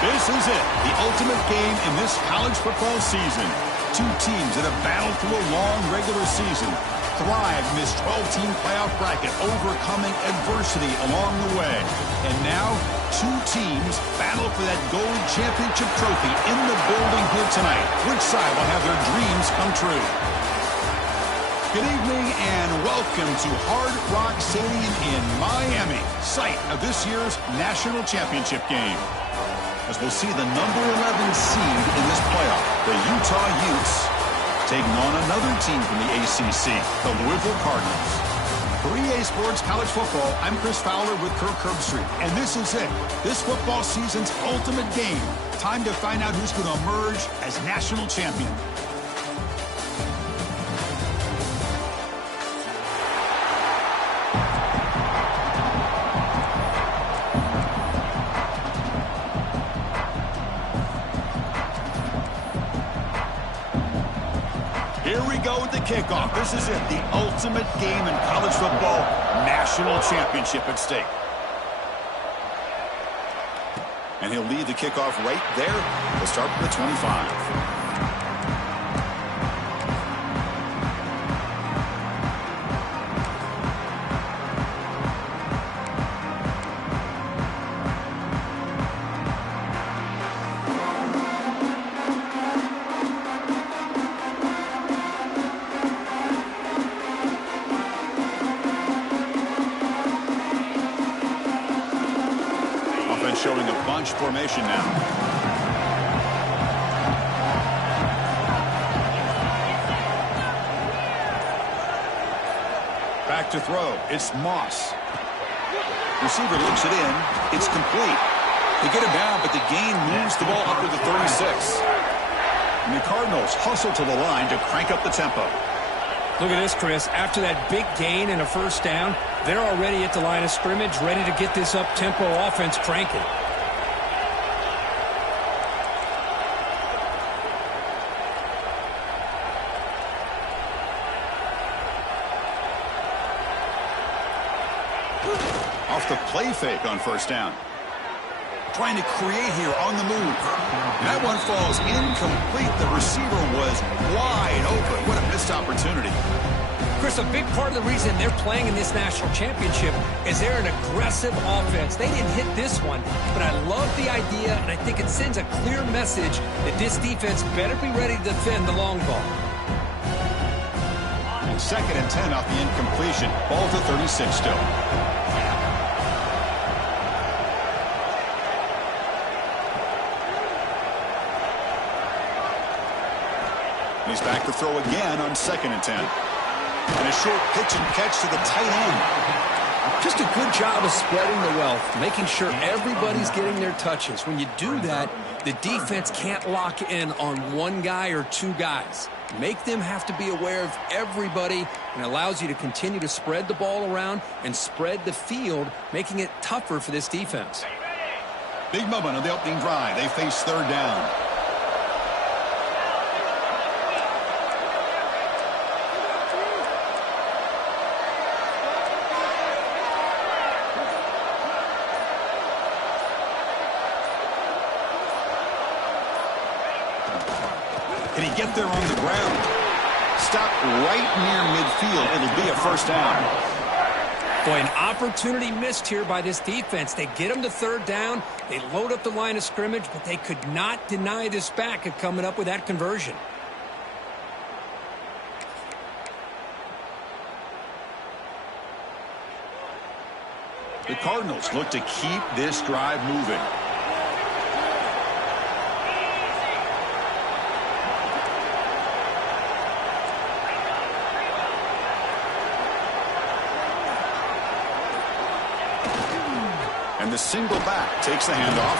This is it, the ultimate game in this college football season. Two teams that have battled through a long regular season, thrived in this 12-team playoff bracket, overcoming adversity along the way. And now, two teams battle for that gold championship trophy in the building here tonight. Which side will have their dreams come true? Good evening and welcome to Hard Rock Stadium in Miami, site of this year's national championship game. As we'll see the number 11 seed in this playoff, the Utah Utes, taking on another team from the ACC, the Louisville Cardinals. For EA Sports College Football, I'm Chris Fowler with Kirk Herbstreit, and this is it, this football season's ultimate game. Time to find out who's going to emerge as national champion. Here we go with the kickoff. This is it, the ultimate game in college football, national championship at stake. And he'll lead the kickoff right there. We'll start from the 25. Showing a bunch formation now. Back to throw. It's Moss. Receiver looks it in. It's complete. They get it down, but the gain moves the ball up to the 36. And the Cardinals hustle to the line to crank up the tempo. Look at this, Chris. After that big gain and a first down, they're already at the line of scrimmage, ready to get this up-tempo offense cranking. Off the play fake on first down. Trying to create here on the move. That one falls incomplete. The receiver was wide open. What a missed opportunity. Chris, a big part of the reason they're playing in this national championship is they're an aggressive offense. They didn't hit this one, but I love the idea, and I think it sends a clear message that this defense better be ready to defend the long ball. Second and 10 off the incompletion. Ball to 36 still. He's back to throw again on second and 10. And a short pitch and catch to the tight end. Just a good job of spreading the wealth, making sure everybody's getting their touches. When you do that, the defense can't lock in on one guy or two guys. Make them have to be aware of everybody, and allows you to continue to spread the ball around and spread the field, making it tougher for this defense. Big moment on the opening drive. They face third down. Can he get there on the ground? Stop right near midfield. It'll be a first down. Boy, an opportunity missed here by this defense. They get them to third down. They load up the line of scrimmage, but they could not deny this back of coming up with that conversion. The Cardinals look to keep this drive moving. And the single back takes the handoff.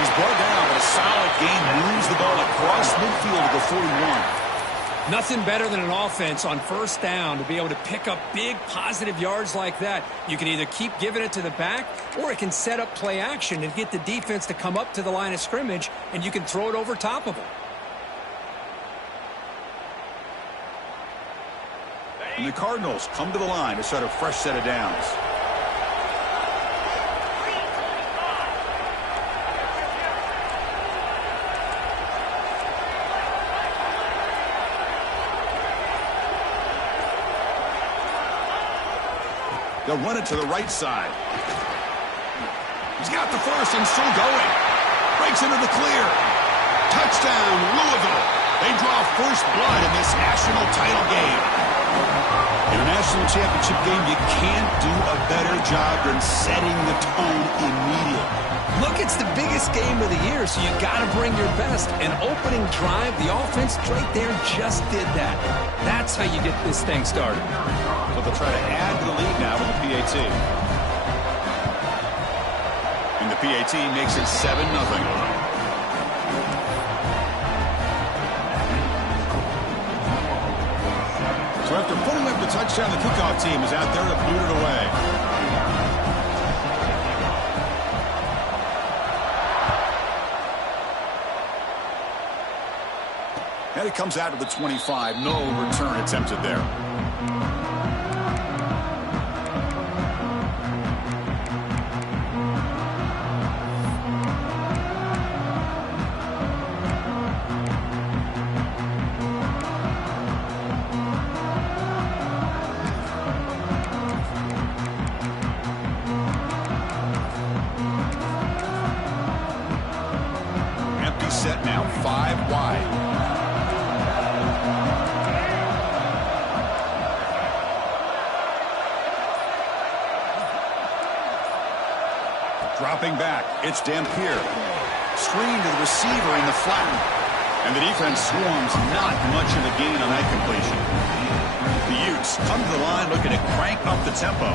He's brought down, but a solid gain moves the ball across midfield to the 41. Nothing better than an offense on first down to be able to pick up big positive yards like that. You can either keep giving it to the back, or it can set up play action and get the defense to come up to the line of scrimmage, and you can throw it over top of them. And the Cardinals come to the line to start a fresh set of downs. They'll run it to the right side. He's got the first and still going. Breaks into the clear. Touchdown, Louisville. They draw first blood in this national title game. In a national championship game, you can't do a better job than setting the tone immediately. Look, it's the biggest game of the year, so you got to bring your best. An opening drive, the offense right there just did that. That's how you get this thing started. So they'll try to add to the lead now with the PAT. And the PAT makes it 7-0. So after putting up the touchdown, the kickoff team is out there to boot it away. And it comes out to the 25. No return attempted there. Empty set now, 5 wide. Dropping back, it's Dampier. Screen to the receiver in the flat. And the defense swarms, not much of a gain on that completion. The Utes come to the line looking to crank up the tempo.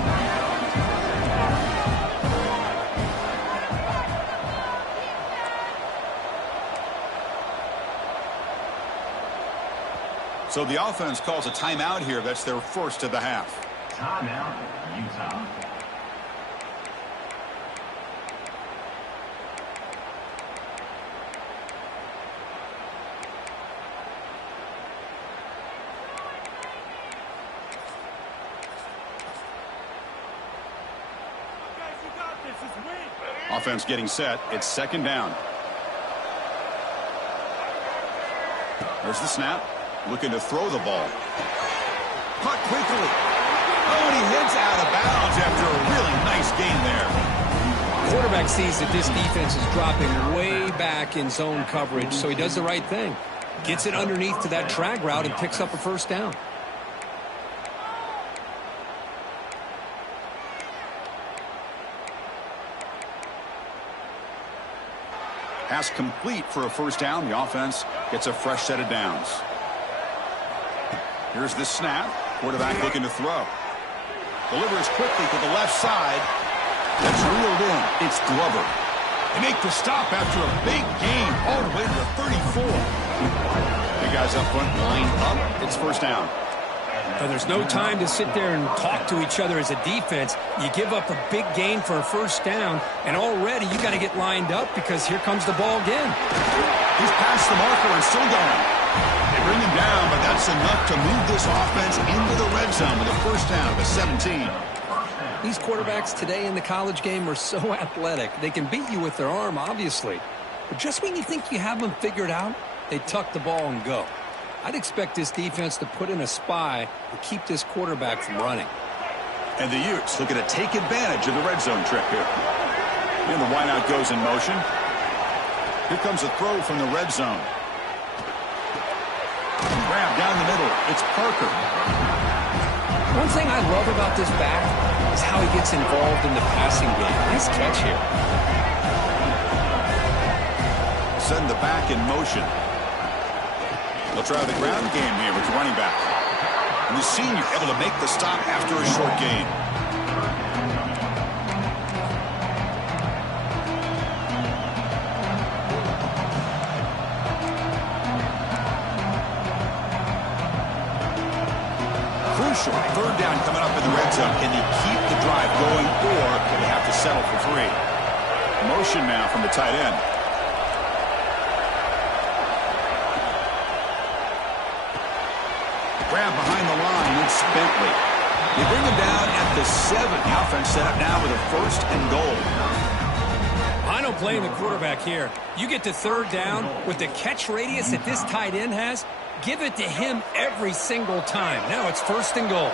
So the offense calls a timeout here. That's their first of the half. Timeout, Utah. Offense getting set. It's second down. There's the snap. Looking to throw the ball. Caught quickly. Oh, and he heads out of bounds after a really nice gain there. Quarterback sees that this defense is dropping way back in zone coverage, so he does the right thing. Gets it underneath to that drag route and picks up a first down. Pass complete for a first down. The offense gets a fresh set of downs. Here's the snap. Quarterback looking to throw. Delivers quickly to the left side. That's reeled in. It's Glover. They make the stop after a big gain all the way to the 34. The guys up front line up. It's first down. There's no time to sit there and talk to each other as a defense. You give up a big gain for a first down, and already you got to get lined up because here comes the ball again. He's past the marker and still going. They bring him down, but that's enough to move this offense into the red zone with a first down to 17. These quarterbacks today in the college game are so athletic. They can beat you with their arm, obviously. But just when you think you have them figured out, they tuck the ball and go. I'd expect this defense to put in a spy to keep this quarterback from running. And the Utes looking to take advantage of the red zone trip here. And the wideout goes in motion. Here comes a throw from the red zone. Grab down the middle. It's Parker. One thing I love about this back is how he gets involved in the passing game. Nice catch here. Send the back in motion. They'll try the ground game here with the running back. And the senior able to make the stop after a short gain. Crucial. Third down coming up in the red zone. Can they keep the drive going, or do they have to settle for 3? Motion now from the tight end. Grab behind the line. It's Bentley. They bring him down at the 7. The offense set up now with a first and goal. I don't blame the quarterback here. You get to third down with the catch radius that this tight end has. Give it to him every single time. Now it's first and goal.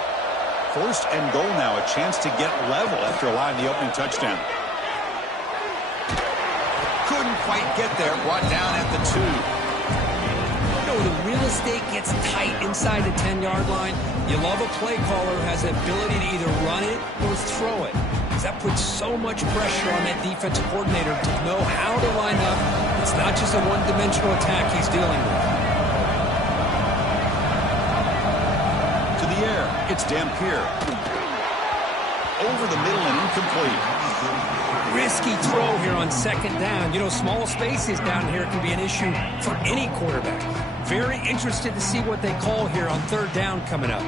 First and goal now, a chance to get level after allowing the opening touchdown. Couldn't quite get there, brought down at the 2. The real estate gets tight inside the 10-yard line. You love a play caller who has the ability to either run it or throw it, because that puts so much pressure on that defensive coordinator to know how to line up. It's not just a one-dimensional attack he's dealing with. To the air, it's Dampier. Over the middle and incomplete. Risky throw here on second down. You know, small spaces down here can be an issue for any quarterback. Very interested to see what they call here on third down coming up.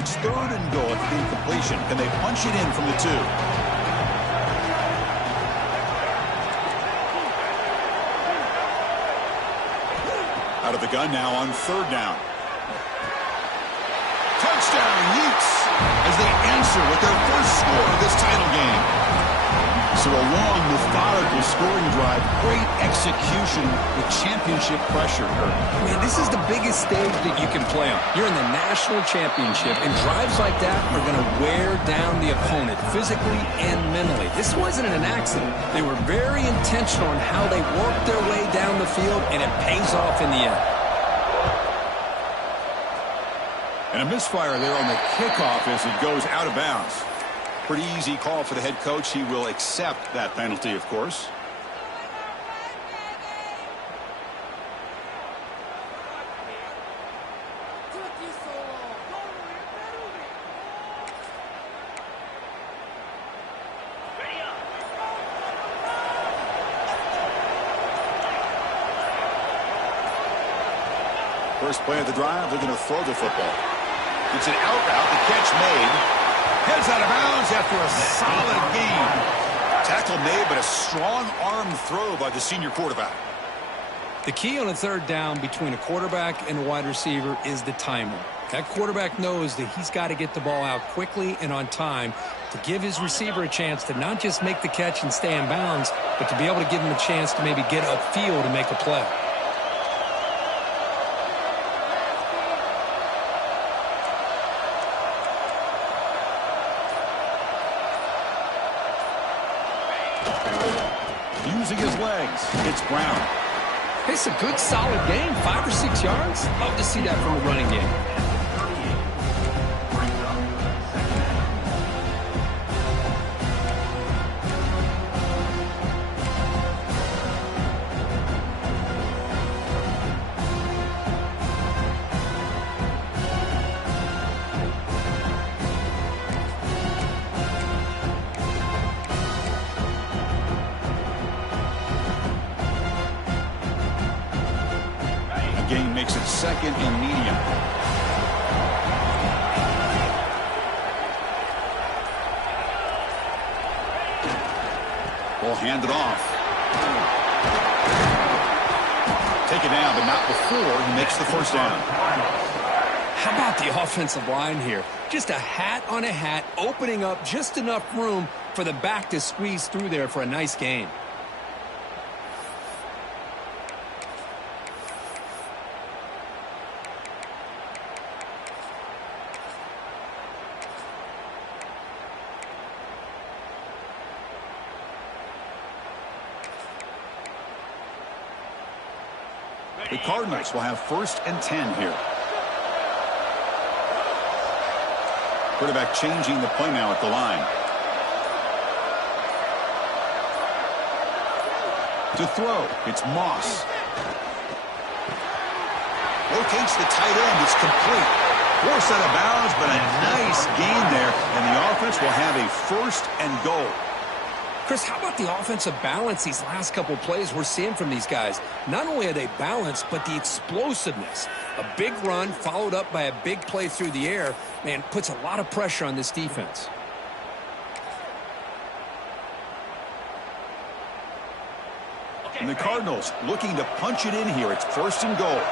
It's third and goal at the incompletion. Can they punch it in from the 2? Out of the gun now on third down. Touchdown, Utes, as they answer with their first score of this title game. So a long, methodical scoring drive, great execution with championship pressure. Man, this is the biggest stage that you can play on. You're in the national championship, and drives like that are going to wear down the opponent physically and mentally. This wasn't an accident. They were very intentional in how they worked their way down the field, and it pays off in the end. And a misfire there on the kickoff as it goes out of bounds. Pretty easy call for the head coach. He will accept that penalty, of course. First play of the drive, they're going to throw the football. It's an out route, the catch made. Heads out of bounds after a solid gain. Tackle made, but a strong arm throw by the senior quarterback. The key on a third down between a quarterback and a wide receiver is the timing. That quarterback knows that he's got to get the ball out quickly and on time to give his receiver a chance to not just make the catch and stay in bounds, but to be able to give him a chance to maybe get upfield and make a play. Using his legs, it's Brown. It's a good, solid game. 5 or 6 yards. Love to see that from a running game. Gain makes it second and medium. Ball handed off. Take it down, but not before he makes the first down. How about the offensive line here? Just a hat on a hat, opening up just enough room for the back to squeeze through there for a nice gain. The Cardinals will have first and 10 here. Quarterback changing the play now at the line. To throw, it's Moss. Rotates the tight end, it's complete. Forced out of bounds, but a nice gain there, and the offense will have a first and goal. Chris, how about the offensive balance these last couple plays we're seeing from these guys? Not only are they balanced, but the explosiveness. A big run followed up by a big play through the air, man, puts a lot of pressure on this defense. And the Cardinals looking to punch it in here. It's first and goal.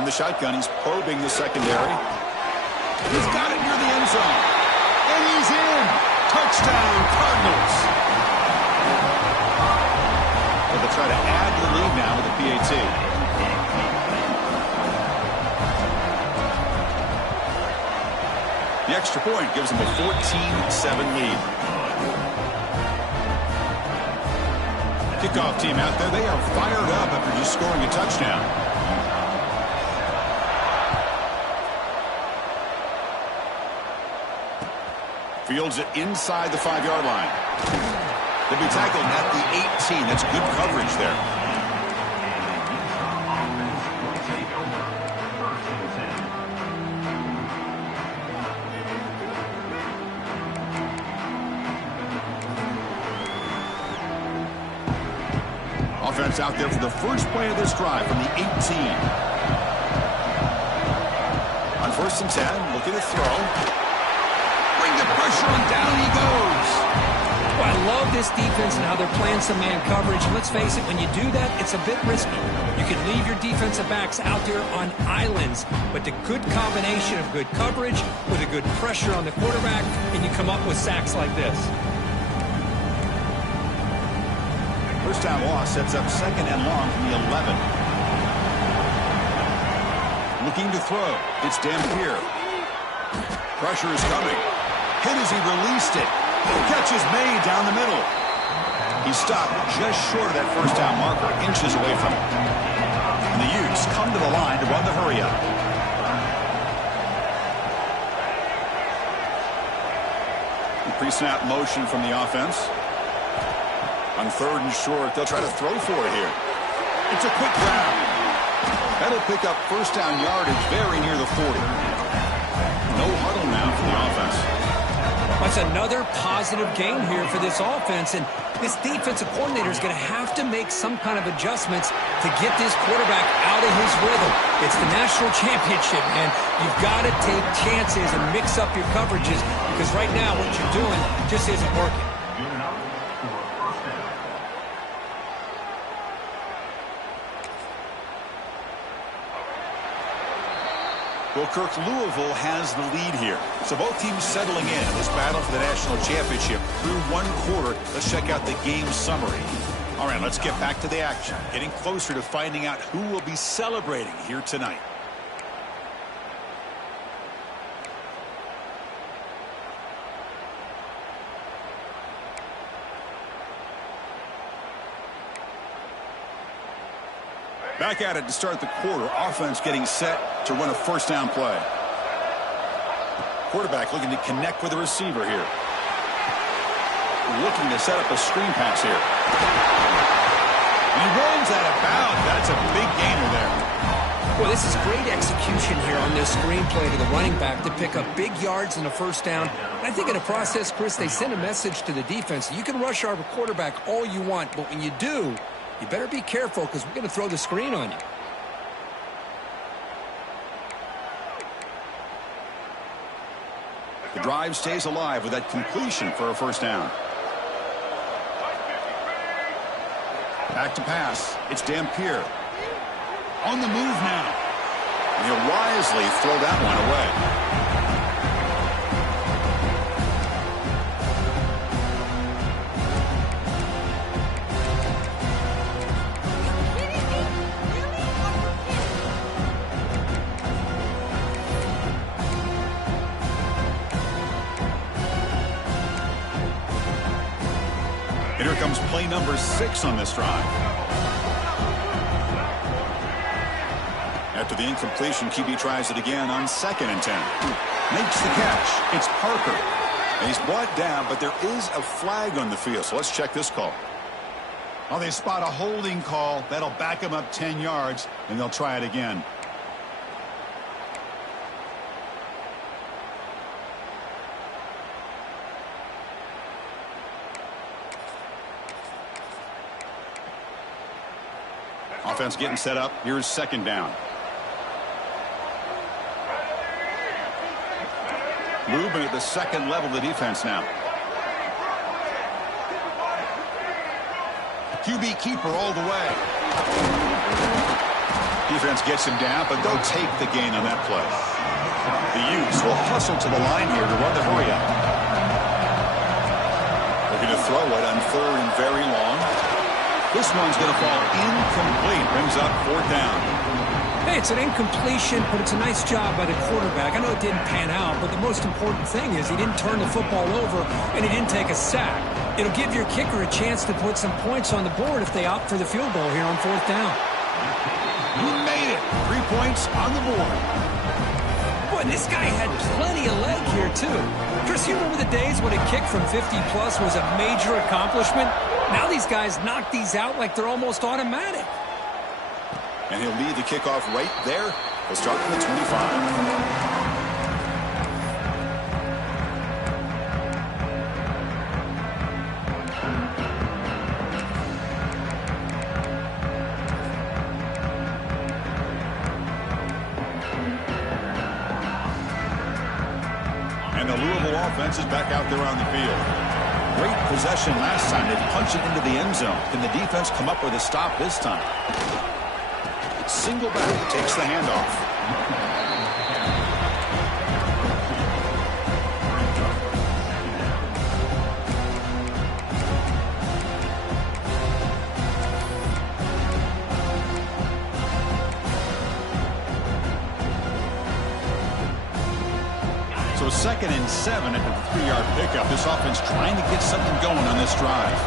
From the shotgun, he's probing the secondary. He's got it near the end zone. And he's in. Touchdown, Cardinals. Well, they'll try to add to the lead now with the PAT. The extra point gives them a 14-7 lead. Kickoff team out there. They are fired up after just scoring a touchdown. Fields it inside the 5-yard line. They'll be tackled at the 18. That's good coverage there. Offense out there for the first play of this drive from the 18. On 1st and 10, looking to throw. Bring the pressure on, down he goes. Well, I love this defense and how they're playing some man coverage. And let's face it, when you do that, it's a bit risky. You can leave your defensive backs out there on islands, but the good combination of good coverage with a good pressure on the quarterback, and you come up with sacks like this. First down loss sets up 2nd and long from the 11. Looking to throw. It's Dampier. Pressure is coming. Hit as he released it. Catch is made down the middle. He stopped just short of that first down marker, inches away from it. And the Utes come to the line to run the hurry up. Pre-snap motion from the offense. On 3rd and short, they'll try to throw for it here. It's a quick grab. That'll pick up first down yardage very near the 40. No huddle now for the offense. That's another positive game here for this offense, and this defensive coordinator is going to have to make some kind of adjustments to get this quarterback out of his rhythm. It's the national championship, man. You've got to take chances and mix up your coverages, because right now what you're doing just isn't working. Well, Kirk, Louisville has the lead here. So both teams settling in this battle for the national championship through 1 quarter. Let's check out the game summary. All right, let's get back to the action. Getting closer to finding out who will be celebrating here tonight. Back at it to start the quarter. Offense getting set to run a first down play. Quarterback looking to connect with the receiver here. Looking to set up a screen pass here. And he runs out of bounds. That's a big gainer there. Well, this is great execution here on this screen play to the running back to pick up big yards in a first down. And I think in the process, Chris, they send a message to the defense. You can rush our quarterback all you want, but when you do, you better be careful because we're going to throw the screen on you. The drive stays alive with that completion for a first down. Back to pass. It's Dampier. On the move now. And he'll wisely throw that one away. And here comes play number 6 on this drive. After the incompletion, QB tries it again on 2nd and 10. Makes the catch. It's Parker. And he's brought down, but there is a flag on the field. So let's check this call. Well, they spot a holding call. That'll back him up 10 yards, and they'll try it again. Offense getting set up. Here's 2nd down. Movement at the 2nd level of the defense now. QB keeper all the way. Defense gets him down, but they'll take the gain on that play. The Utes will hustle to the line here to run the hurry up. They're going to throw it on 3rd and very long. This one's going to fall incomplete. Brings up 4th down. Hey, it's an incompletion, but it's a nice job by the quarterback. I know it didn't pan out, but the most important thing is he didn't turn the football over and he didn't take a sack. It'll give your kicker a chance to put some points on the board if they opt for the field goal here on 4th down. He made it. 3 points on the board. Boy, this guy had plenty of leg here, too. Chris, you remember the days when a kick from 50-plus was a major accomplishment? Now these guys knock these out like they're almost automatic. And he'll lead the kickoff right there. He'll start from the 25. And the Louisville offense is back out there on the field. Great possession last time. They punched it into the end zone. Can the defense come up with a stop this time? Single back takes the handoff. So 2nd and 7 at the 3-yard pickup. This offense trying to get something going on this drive.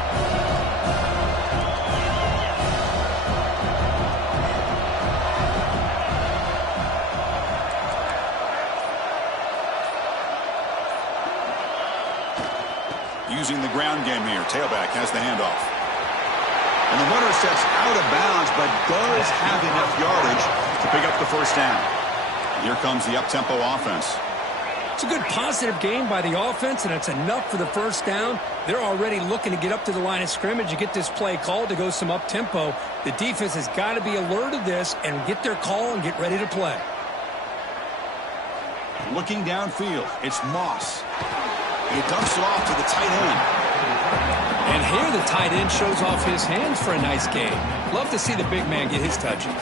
Using the ground game here. Tailback has the handoff. And the runner steps out of bounds, but does have enough yardage to pick up the 1st down. Here comes the up-tempo offense. It's a good positive game by the offense, and it's enough for the 1st down. They're already looking to get up to the line of scrimmage and get this play called to go some up-tempo. The defense has got to be alert of this and get their call and get ready to play. Looking downfield, it's Moss. He dumps it off to the tight end. And here the tight end shows off his hands for a nice game. Love to see the big man get his touches.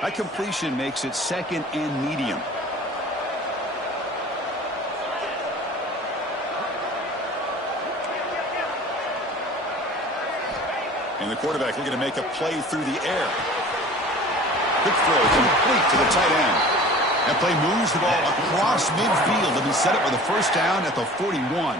That completion makes it 2nd and medium. And the quarterback looking to make a play through the air. Quick throw complete to the tight end. That play moves the ball across midfield to be set up with a 1st down at the 41.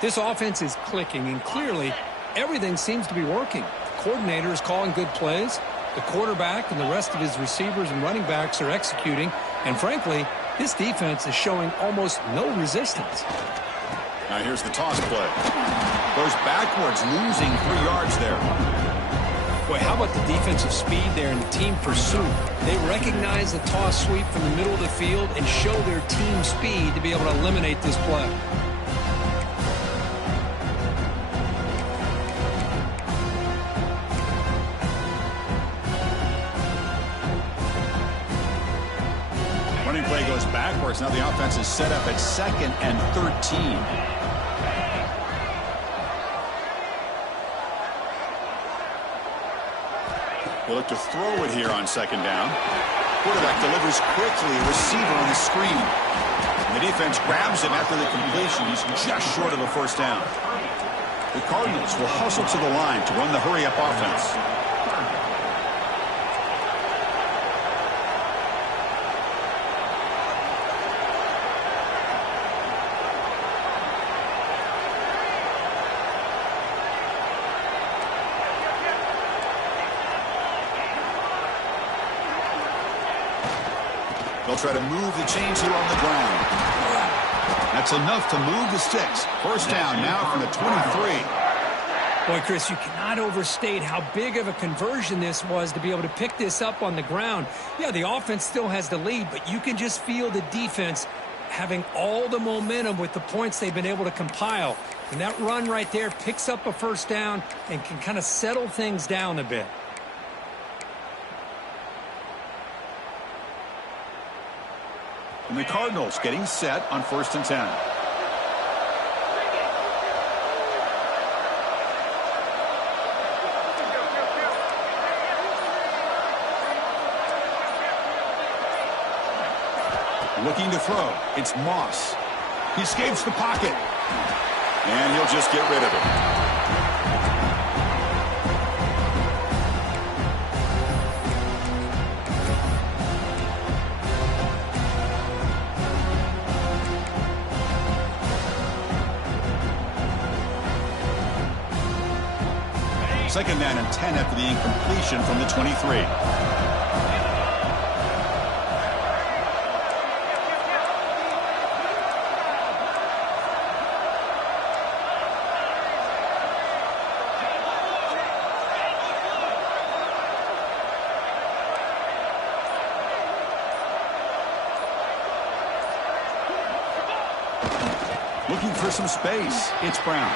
This offense is clicking, and clearly everything seems to be working. The coordinator is calling good plays. The quarterback and the rest of his receivers and running backs are executing. And frankly, this defense is showing almost no resistance. Now here's the toss play. Goes backwards, losing 3 yards there. Boy, how about the defensive speed there and the team pursuit? They recognize the toss sweep from the middle of the field and show their team speed to be able to eliminate this play. Running play goes backwards. Now the offense is set up at 2nd and 13. They look to throw it here on 2nd down. Quarterback delivers quickly. A receiver on the screen. And the defense grabs him after the completion. He's just short of a 1st down. The Cardinals will hustle to the line to run the hurry-up offense. They'll try to move the chains here on the ground. That's enough to move the sticks. 1st down now from the 23. Boy, Chris, you cannot overstate how big of a conversion this was to be able to pick this up on the ground. Yeah, the offense still has the lead, but you can just feel the defense having all the momentum with the points they've been able to compile. And that run right there picks up a 1st down and can kind of settle things down a bit. And the Cardinals getting set on 1st and 10. Looking to throw. It's Moss. He escapes the pocket. And he'll just get rid of it. Second down and 10 after the incompletion from the 23. Looking for some space. It's Brown.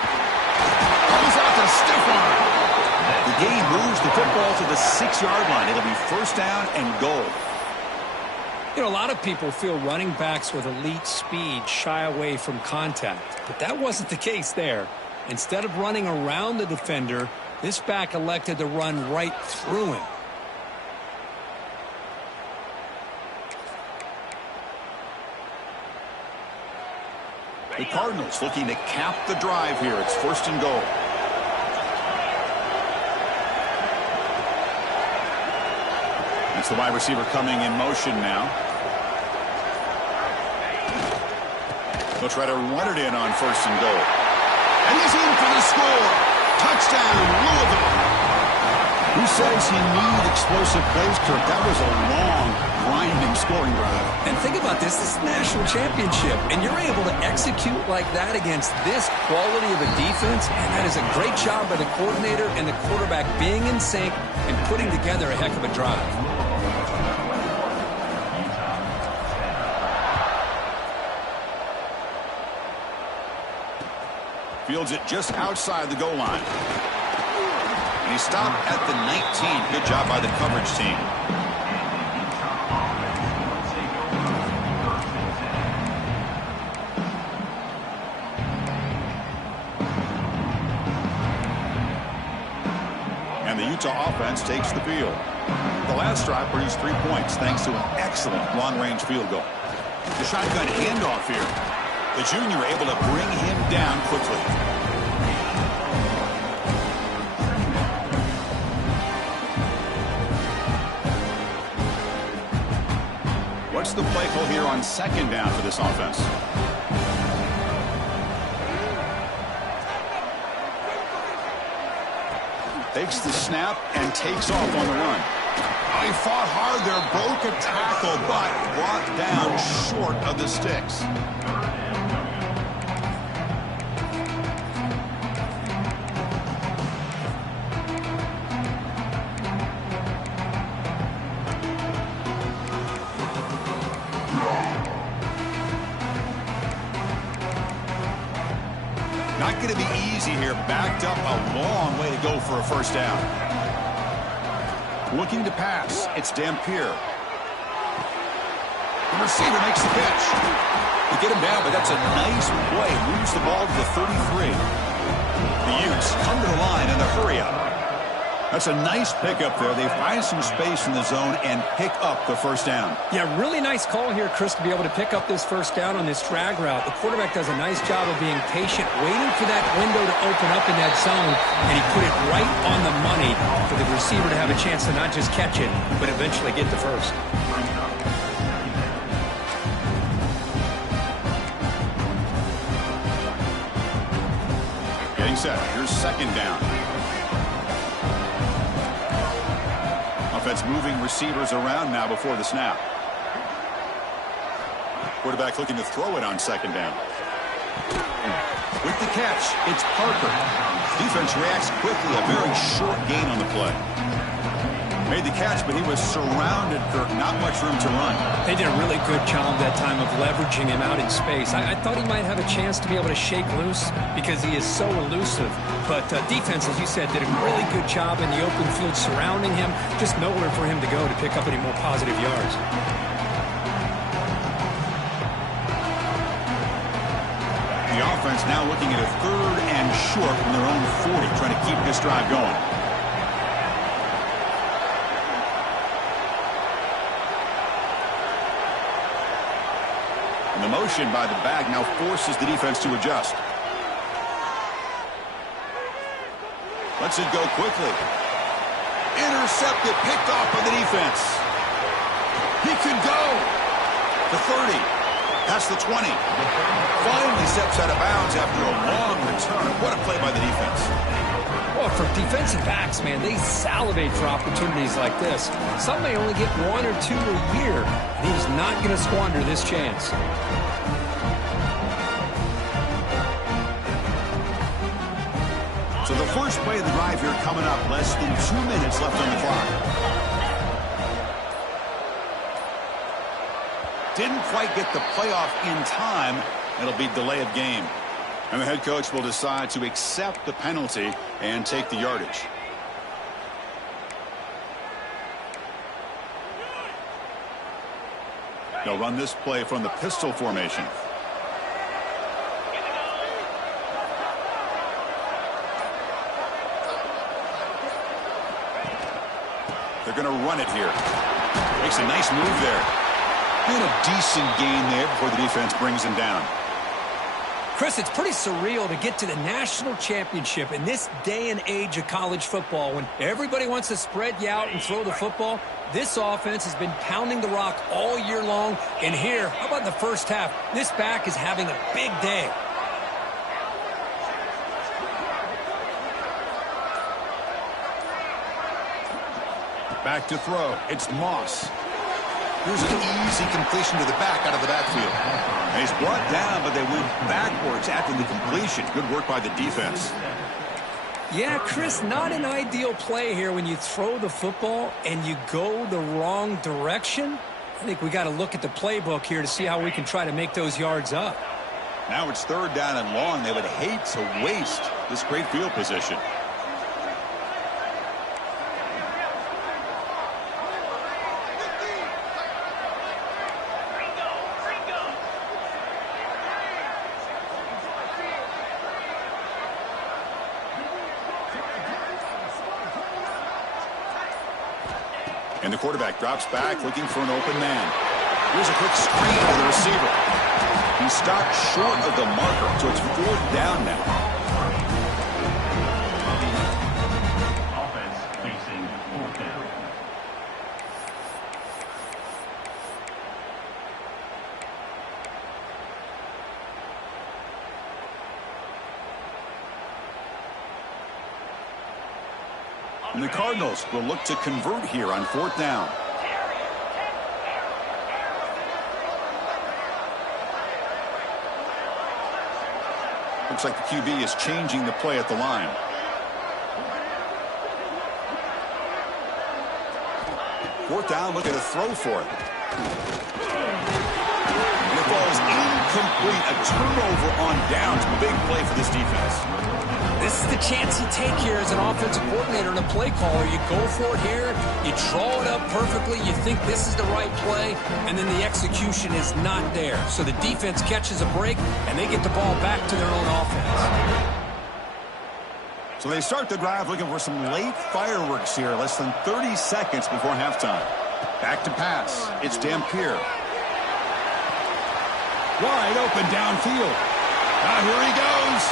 Goes out to stiff arm. The game moves the football to the 6-yard line. It'll be 1st down and goal. You know, a lot of people feel running backs with elite speed shy away from contact. But that wasn't the case there. Instead of running around the defender, this back elected to run right through him. The Cardinals looking to cap the drive here. It's 1st and goal. It's the wide receiver coming in motion now. They'll try to run it in on 1st and goal. And he's in for the score. Touchdown, Louisville. Who says he needed explosive plays, Kirk? That was a long, grinding scoring drive. And think about this. This is a national championship. And you're able to execute like that against this quality of a defense. And that is a great job by the coordinator and the quarterback being in sync and putting together a heck of a drive. Fields it just outside the goal line. And he stopped at the 19. Good job by the coverage team. And the Utah offense takes the field. The last drive produced 3 points thanks to an excellent long-range field goal. The shotgun handoff here. The junior able to bring him down quickly. What's the play call here on 2nd down for this offense? Takes the snap and takes off on the run. He fought hard there, broke a tackle, but brought down short of the sticks. Not going to be easy here. Backed up a long way to go for a 1st down. Looking to pass. It's Dampier. The receiver makes the catch. They get him down, but that's a nice play. Moves the ball to the 33. The Utes come to the line in a hurry up. That's a nice pickup there. They find some space in the zone and pick up the 1st down. Yeah, really nice call here, Chris, to be able to pick up this 1st down on this drag route. The quarterback does a nice job of being patient, waiting for that window to open up in that zone, and he put it right on the money for the receiver to have a chance to not just catch it, but eventually get the 1st. Getting set. Here's 2nd down. Offense moving receivers around now before the snap. Quarterback looking to throw it on 2nd down. With the catch, it's Parker. Defense reacts quickly. A very short gain on the play. Made the catch, but he was surrounded, Kirk. Not much room to run. They did a really good job that time of leveraging him out in space. I thought he might have a chance to be able to shake loose because he is so elusive. But defense, as you said, did a really good job in the open field surrounding him. Just nowhere for him to go to pick up any more positive yards. defense now looking at a 3rd and short from their own 40, trying to keep this drive going. And the motion by the back now forces the defense to adjust. Lets it go quickly. Intercepted, picked off by the defense. He can go. The 30. Past the 20. Finally steps out of bounds after a long return. What a play by the defense. Well, for defensive backs, man, they salivate for opportunities like this. Some may only get 1 or 2 a year, and he's not going to squander this chance. So the first play of the drive here coming up. Less than 2 minutes left on the clock. Didn't quite get the playoff in time. It'll be delay of game. And the head coach will decide to accept the penalty and take the yardage. They'll run this play from the pistol formation. They're going to run it here. Makes a nice move there. And a decent gain there before the defense brings him down. Chris, it's pretty surreal to get to the national championship in this day and age of college football when everybody wants to spread you out and throw the football. This offense has been pounding the rock all year long. And here, how about in the first half? This back is having a big day. Back to throw. It's Moss. Here's an easy completion to the back out of the backfield. And he's brought down, but they went backwards after the completion. Good work by the defense. Yeah, Chris, not an ideal play here when you throw the football and you go the wrong direction. I think we got to look at the playbook here to see how we can try to make those yards up. Now it's 3rd down and long. They would hate to waste this great field position. And the quarterback drops back, looking for an open man. Here's a quick screen to the receiver. He stopped short of the marker, so it's 4th down now. Offense facing 4th down. And the Cardinals will look to convert here on 4th down. Looks like the QB is changing the play at the line. Fourth down, look at a throw for it. And the ball is incomplete. A turnover on downs. Big play for this defense. This is the chance you take here as an offensive coordinator and a play caller. You go for it here, you draw it up perfectly, you think this is the right play, and then the execution is not there. So the defense catches a break, and they get the ball back to their own offense. So they start the drive looking for some late fireworks here, less than 30 seconds before halftime. Back to pass. It's Dampier. Wide open downfield. Now here he goes.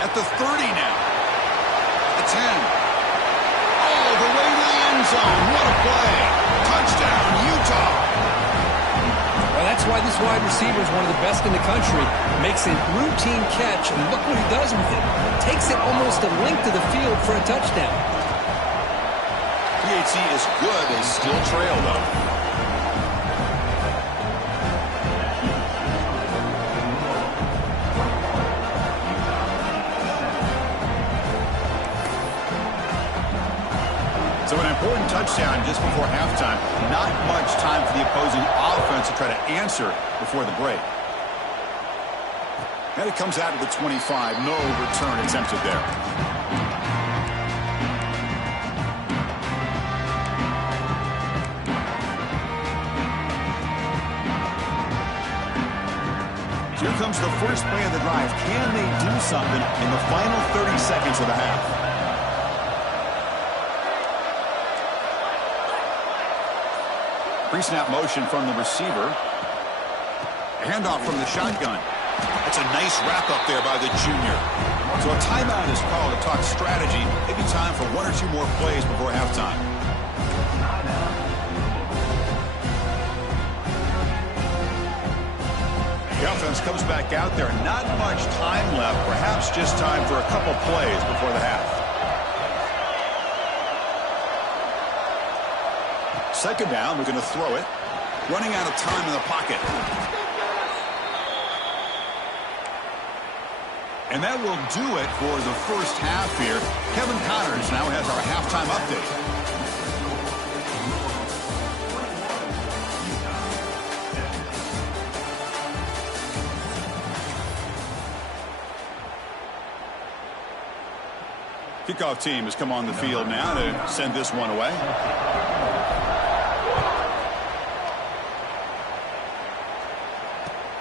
At the 30 now. At the 10. All the way to the end zone. What a play. Touchdown, Utah. Well, that's why this wide receiver is one of the best in the country. Makes a routine catch, and look what he does with it. Takes it almost a length of the field for a touchdown. PAT is good. They still trail, though. So an important touchdown just before halftime. Not much time for the opposing offense to try to answer before the break. And it comes out of the 25. No return attempted there. Here comes the first play of the drive. Can they do something in the final 30 seconds of the half? Pre-snap motion from the receiver. A handoff from the shotgun. That's a nice wrap-up there by the junior. So a timeout is called to talk strategy. Maybe time for one or two more plays before halftime. The offense comes back out there. Not much time left. Perhaps just time for a couple plays before the half. Second down, we're going to throw it. Running out of time in the pocket. And that will do it for the first half here. Kevin Connors now has our halftime update. Kickoff team has come on the field now to send this one away.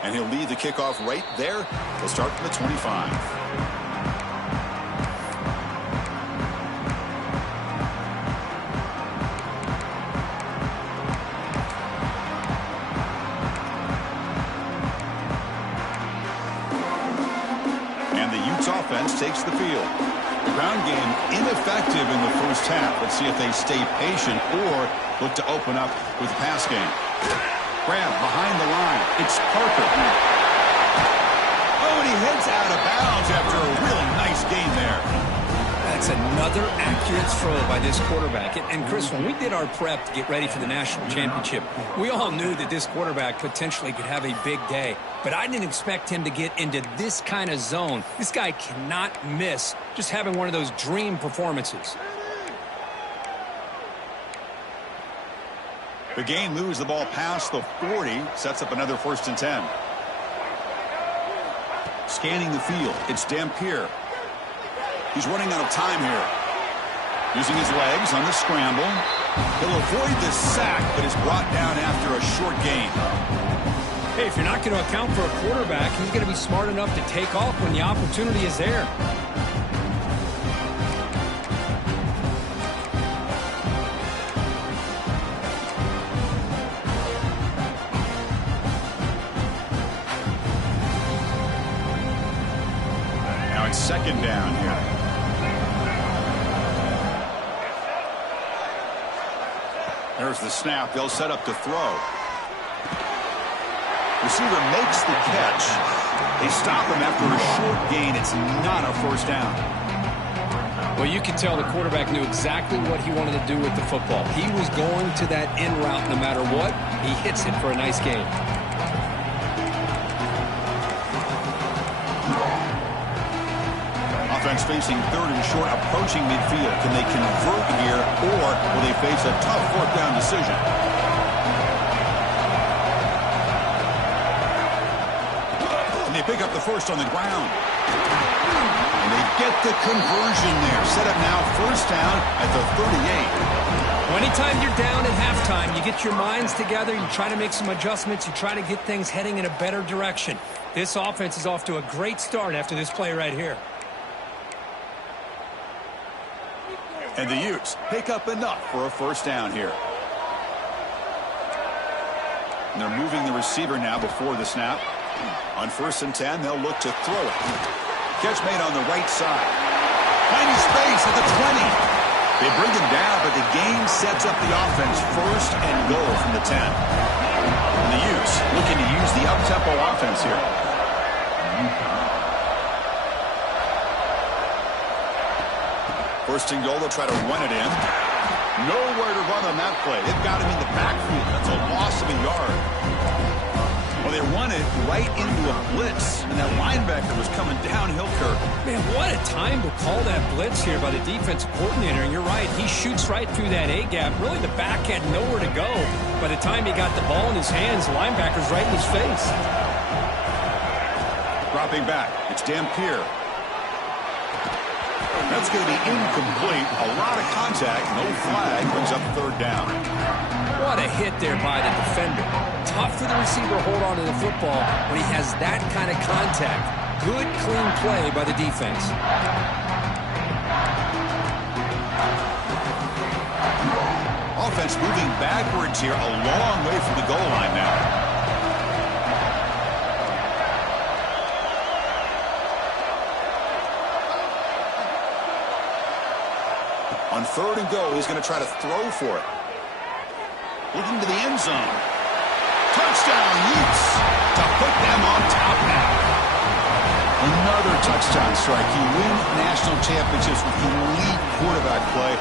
And he'll lead the kickoff right there. He'll start from the 25. And the Utes offense takes the field. The ground game ineffective in the first half. Let's see if they stay patient or look to open up with the pass game. Grab behind the line. It's Parker. Oh, and he heads out of bounds after a really nice gain there. That's another accurate throw by this quarterback. And Chris, when we did our prep to get ready for the national championship, we all knew that this quarterback potentially could have a big day. But I didn't expect him to get into this kind of zone. This guy cannot miss just having one of those dream performances. The game moves the ball past the 40, sets up another 1st and 10. Scanning the field, it's Dampier. He's running out of time here. Using his legs on the scramble. He'll avoid the sack, but is brought down after a short gain. Hey, if you're not going to account for a quarterback, he's going to be smart enough to take off when the opportunity is there. Second down here. There's the snap. They'll set up to throw. Receiver makes the catch. They stop him after a short gain. It's not a 1st down. Well, you can tell the quarterback knew exactly what he wanted to do with the football. He was going to that in route no matter what. He hits it for a nice gain. Offense facing 3rd and short, approaching midfield. Can they convert here, or will they face a tough 4th down decision? And they pick up the first on the ground. And they get the conversion there. Set up now 1st down at the 38. Well, anytime you're down at halftime, you get your minds together, you try to make some adjustments, you try to get things heading in a better direction. This offense is off to a great start after this play right here. And the Utes pick up enough for a 1st down here. And they're moving the receiver now before the snap. On 1st and 10, they'll look to throw it. Catch made on the right side. Tiny space at the 20. They bring him down, but the gain sets up the offense 1st and goal from the 10. And the Utes looking to use the up-tempo offense here. First and goal, they'll try to run it in. Nowhere to run on that play. They've got him in the backfield. That's a loss of a yard. Well, they run it right into a blitz, and that linebacker was coming downhill, Kirk. Man, what a time to call that blitz here by the defensive coordinator. And you're right, he shoots right through that A-gap. Really, the back had nowhere to go. By the time he got the ball in his hands, the linebacker's right in his face. Dropping back, it's Dampier. That's going to be incomplete. A lot of contact. No flag. Brings up 3rd down. What a hit there by the defender. Tough for the receiver to hold on to the football when he has that kind of contact. Good, clean play by the defense. Offense moving backwards here, a long way from the goal line now. On 3rd and go, he's going to try to throw for it. Looking to the end zone. Touchdown, Utes, to put them on top now. Another touchdown strike. You win national championships with elite quarterback play.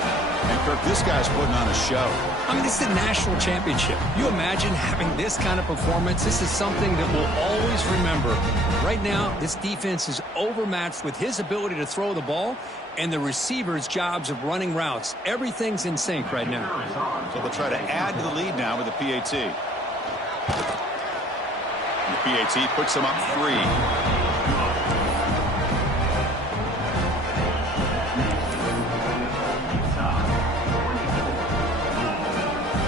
And, Kirk, this guy's putting on a show. I mean, this is a national championship. You imagine having this kind of performance? This is something that we'll always remember. Right now, this defense is overmatched with his ability to throw the ball and the receiver's jobs of running routes. Everything's in sync right now. So they'll try to add to the lead now with the PAT. And the PAT puts them up 3.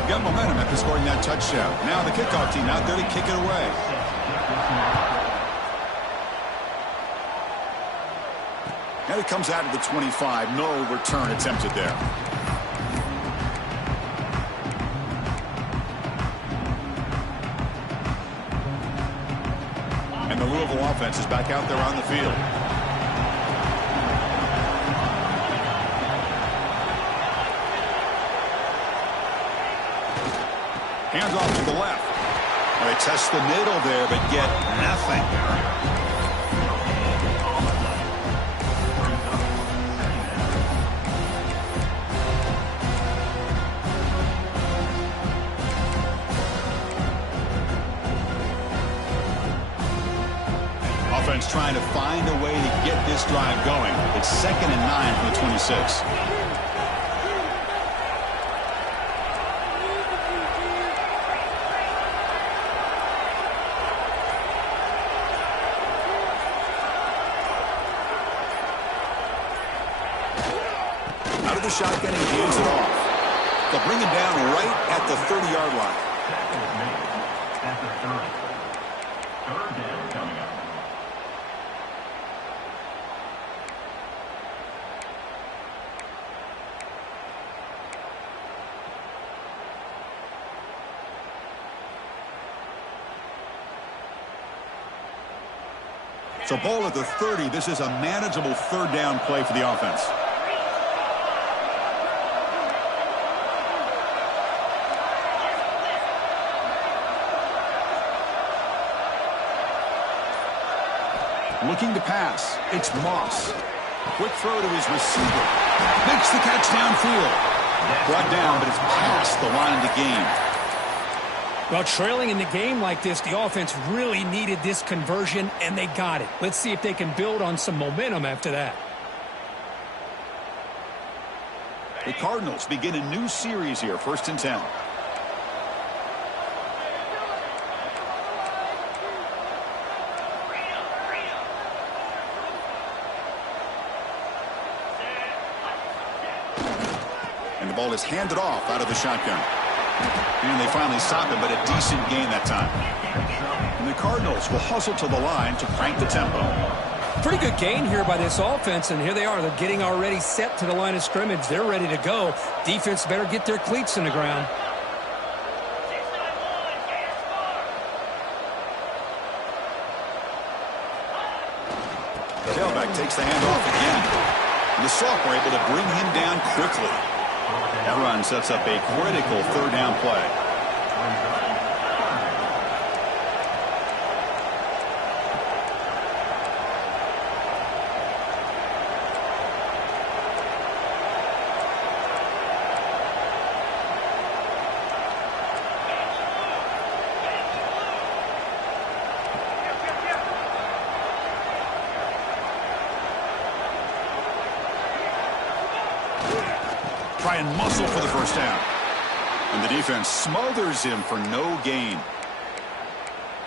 Got momentum after scoring that touchdown. Now the kickoff team out there to kick it away. Now he comes out of the 25. No return attempted there. And the Louisville offense is back out there on the field. Hands off to the left. Well, they test the middle there, but get nothing. Offense trying to find a way to get this drive going. It's 2nd and 9 from the 26. Out of the shotgun, he hands it off. They'll bring him down right at the 30-yard line. At the 30. 3rd down coming up. So ball at the 30. This is a manageable 3rd down play for the offense. Looking to pass. It's Moss. Quick throw to his receiver. Makes the catch downfield. Brought down, but it's past the line to gain. Well, trailing in the game like this, the offense really needed this conversion, and they got it. Let's see if they can build on some momentum after that. The Cardinals begin a new series here, 1st and 10. And the ball is handed off out of the shotgun. And they finally stop him, but a decent gain that time. And the Cardinals will hustle to the line to crank the tempo. Pretty good gain here by this offense, and here they are. They're getting already set to the line of scrimmage. They're ready to go. Defense better get their cleats in the ground. The tailback takes the handoff again. And the sophomore able to bring him down quickly. That run sets up a critical 3rd down play. Try and muscle for the 1st down. And the defense smothers him for no gain.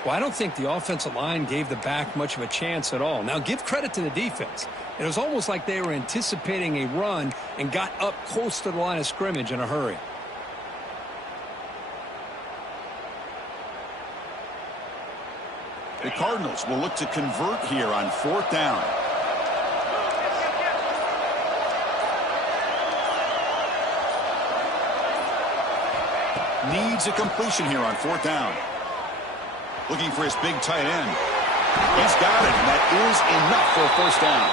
Well, I don't think the offensive line gave the back much of a chance at all. Now, give credit to the defense. It was almost like they were anticipating a run and got up close to the line of scrimmage in a hurry. The Cardinals will look to convert here on 4th down. Needs a completion here on 4th down. Looking for his big tight end. He's got it, and that is enough for a 1st down.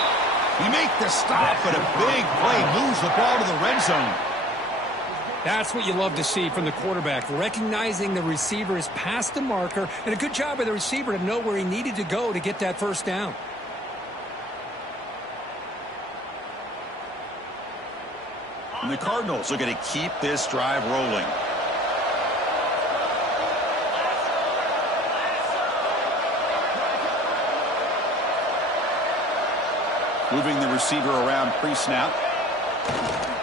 He make the stop, but a big play moves the ball to the red zone. That's what you love to see from the quarterback, recognizing the receiver is past the marker, and a good job by the receiver to know where he needed to go to get that 1st down. And the Cardinals are going to keep this drive rolling. Moving the receiver around pre-snap.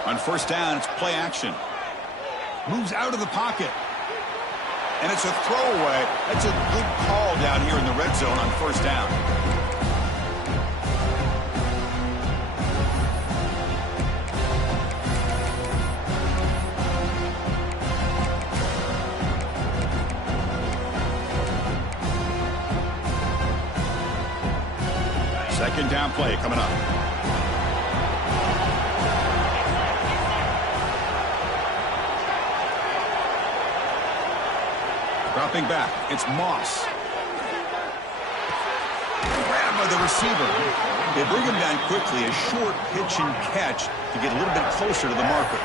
On 1st down, it's play action. Moves out of the pocket. And it's a throwaway. That's a good call down here in the red zone on 1st down. Second down play coming up. Dropping back, it's Moss. Grabbed by the receiver. They bring him down quickly, a short pitch and catch to get a little bit closer to the marker.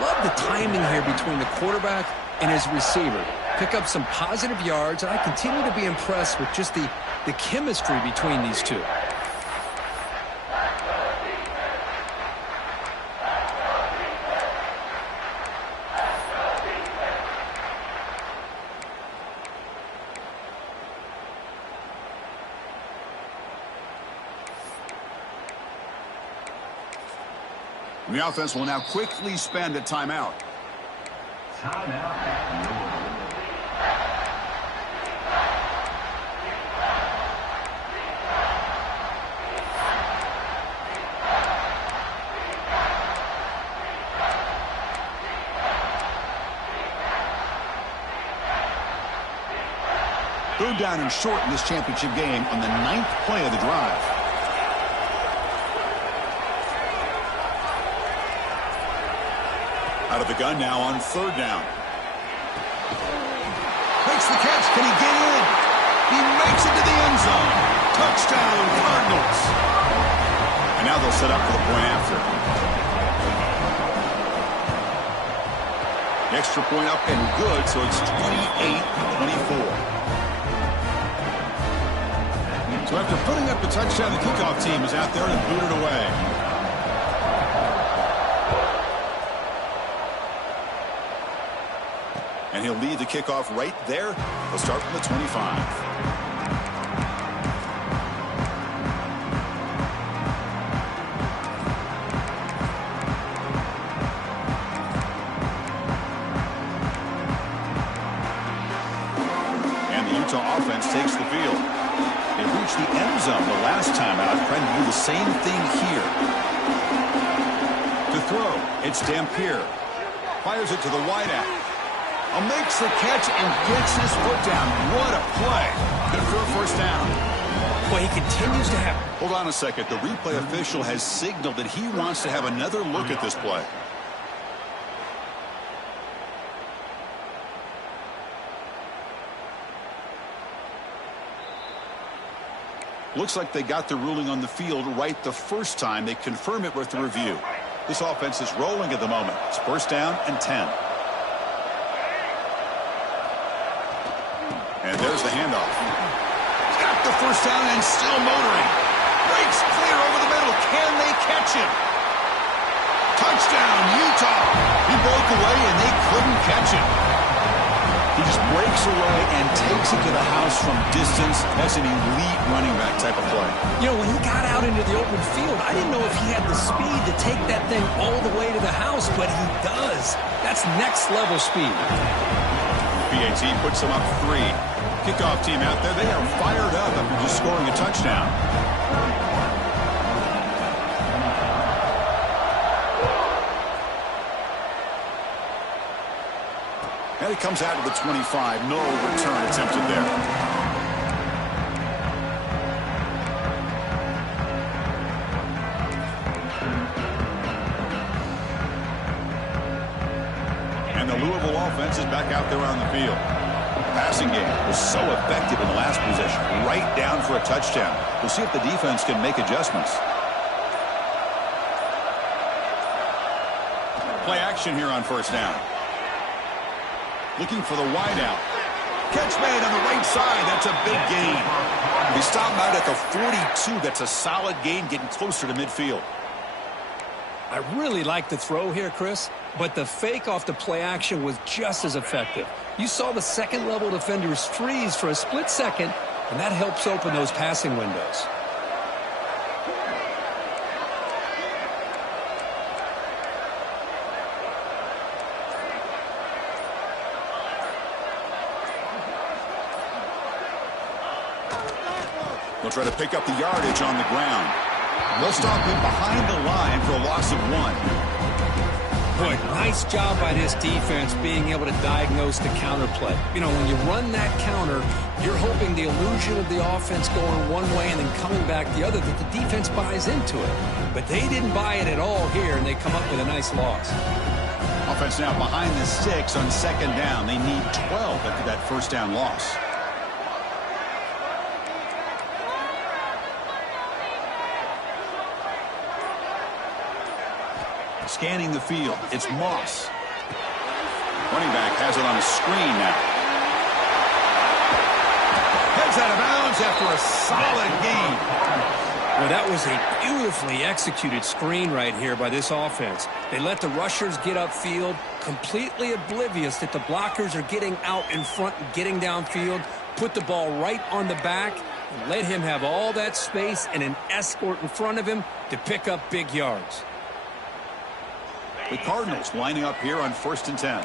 Love the timing here between the quarterback and his receiver. Pick up some positive yards, and I continue to be impressed with just the chemistry between these two. The offense will now quickly spend a timeout. Timeout at Louisville. Third down and short in this championship game on the 9th play of the drive. Out of the gun now on 3rd down. Makes the catch. Can he get in? He makes it to the end zone. Touchdown, Cardinals. And now they'll set up for the point after. The extra point up and good, so it's 28-24. So after putting up the touchdown, the kickoff team is out there to boot it away. And he'll lead the kickoff right there. He'll start from the 25. And the Utah offense takes the field. They reached the end zone the last time out, trying to do the same thing here. To throw, it's Dampier. Fires it to the wideout. Makes the catch and gets his foot down. What a play. Good for a 1st down. Well, he continues to have... Hold on a second. The replay official has signaled that he wants to have another look at this play. Looks like they got the ruling on the field right the first time. They confirm it with the review. This offense is rolling at the moment. It's 1st down and 10. And there's the handoff. He's got the 1st down and still motoring. Breaks clear over the middle. Can they catch him? Touchdown, Utah. He broke away and they couldn't catch him. He just breaks away and takes it to the house from distance. That's an elite running back type of play. You know, when he got out into the open field, I didn't know if he had the speed to take that thing all the way to the house, but he does. That's next level speed. BAT puts them up 3. Kickoff team out there, they are fired up after just scoring a touchdown. And he comes out to the 25. No return attempted there. the Louisville offense is back out there on the field. The passing game was so effective in the last possession, right down for a touchdown. We'll see if the defense can make adjustments. Play action here on first down. Looking for the wideout. Catch made on the right side. That's a big gain. He stopped out at the 42. That's a solid gain, getting closer to midfield. I really like the throw here, Chris, but the fake off the play action was just as effective. You saw the second-level defenders freeze for a split second, and that helps open those passing windows. They'll try to pick up the yardage on the ground. They'll stop him behind the line for a loss of 1. Boy, nice job by this defense being able to diagnose the counter play. You know, when you run that counter, you're hoping the illusion of the offense going one way and then coming back the other, that the defense buys into it. But they didn't buy it at all here, and they come up with a nice loss. Offense now behind the 6 on second down. They need 12 after that first down loss. Scanning the field, it's Moss. Running back has it on a screen now. Heads out of bounds after a solid gain. Well, that was a beautifully executed screen right here by this offense. They let the rushers get upfield, completely oblivious that the blockers are getting out in front and getting downfield, put the ball right on the back, and let him have all that space and an escort in front of him to pick up big yards. The Cardinals lining up here on 1st and 10.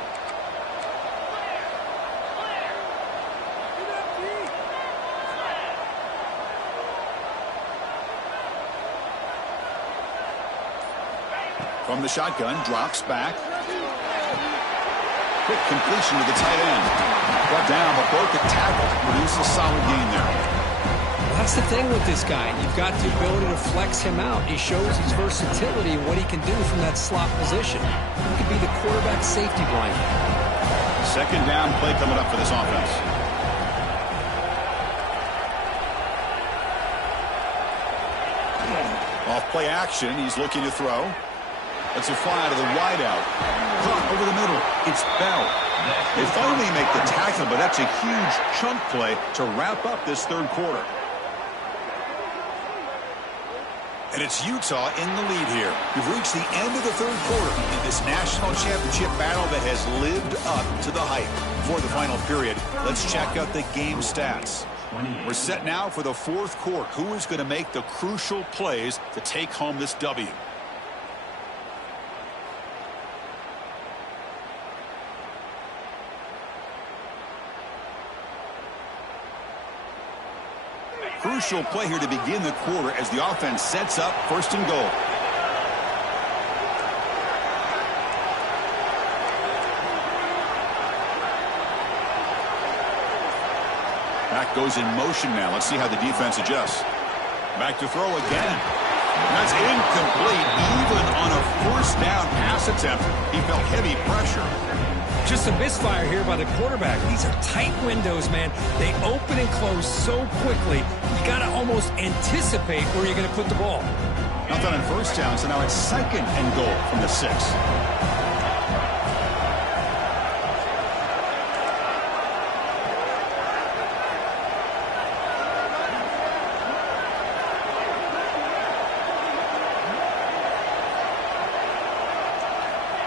From the shotgun, drops back. Quick completion to the tight end. Brought down, but broke a tackle. Produces a solid gain there. That's the thing with this guy. You've got the ability to flex him out. He shows his versatility and what he can do from that slot position. He could be the quarterback safety blanket. Second down play coming up for this offense. Off play action, he's looking to throw. That's a fly to the wideout. Caught over the middle. It's Bell. They finally make the tackle, but that's a huge chunk play to wrap up this third quarter. And it's Utah in the lead here. We've reached the end of the third quarter in this national championship battle that has lived up to the hype. For the final period, let's check out the game stats. We're set now for the fourth quarter. Who is going to make the crucial plays to take home this W? Crucial play here to begin the quarter as the offense sets up 1st and goal. Back goes in motion now. Let's see how the defense adjusts. Back to throw again. That's incomplete. Even on a 1st down pass attempt, he felt heavy pressure. Just a misfire here by the quarterback. These are tight windows, man. They open and close so quickly. You got to almost anticipate where you're going to put the ball. Nothing on 1st down, so now it's 2nd and goal from the 6.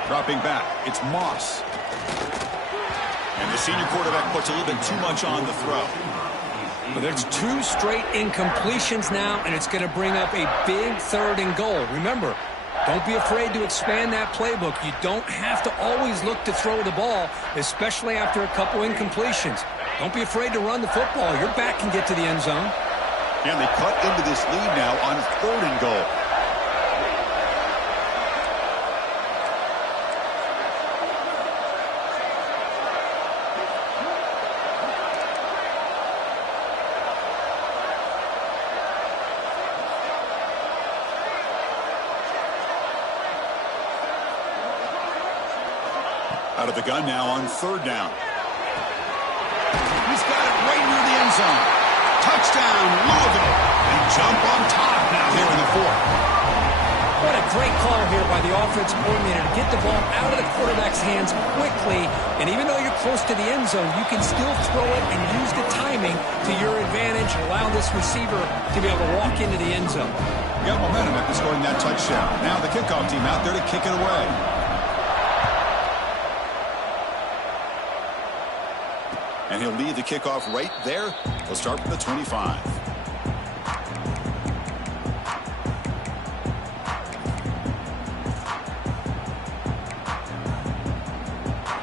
Dropping back, it's Moss. And the senior quarterback puts a little bit too much on the throw. But there's 2 straight incompletions now, and it's going to bring up a big 3rd and goal. Remember, don't be afraid to expand that playbook. You don't have to always look to throw the ball, especially after a couple incompletions. Don't be afraid to run the football. Your back can get to the end zone. And they cut into this lead now on 3rd and goal. Out of the gun now on 3rd down. He's got it right near the end zone. Touchdown, Louisville. And jump on top now here in the 4th. What a great call here by the offensive coordinator to get the ball out of the quarterback's hands quickly. And even though you're close to the end zone, you can still throw it and use the timing to your advantage. Allow this receiver to be able to walk into the end zone. Got momentum after scoring that touchdown. Now the kickoff team out there to kick it away. And he'll lead the kickoff right there. He'll start from the 25.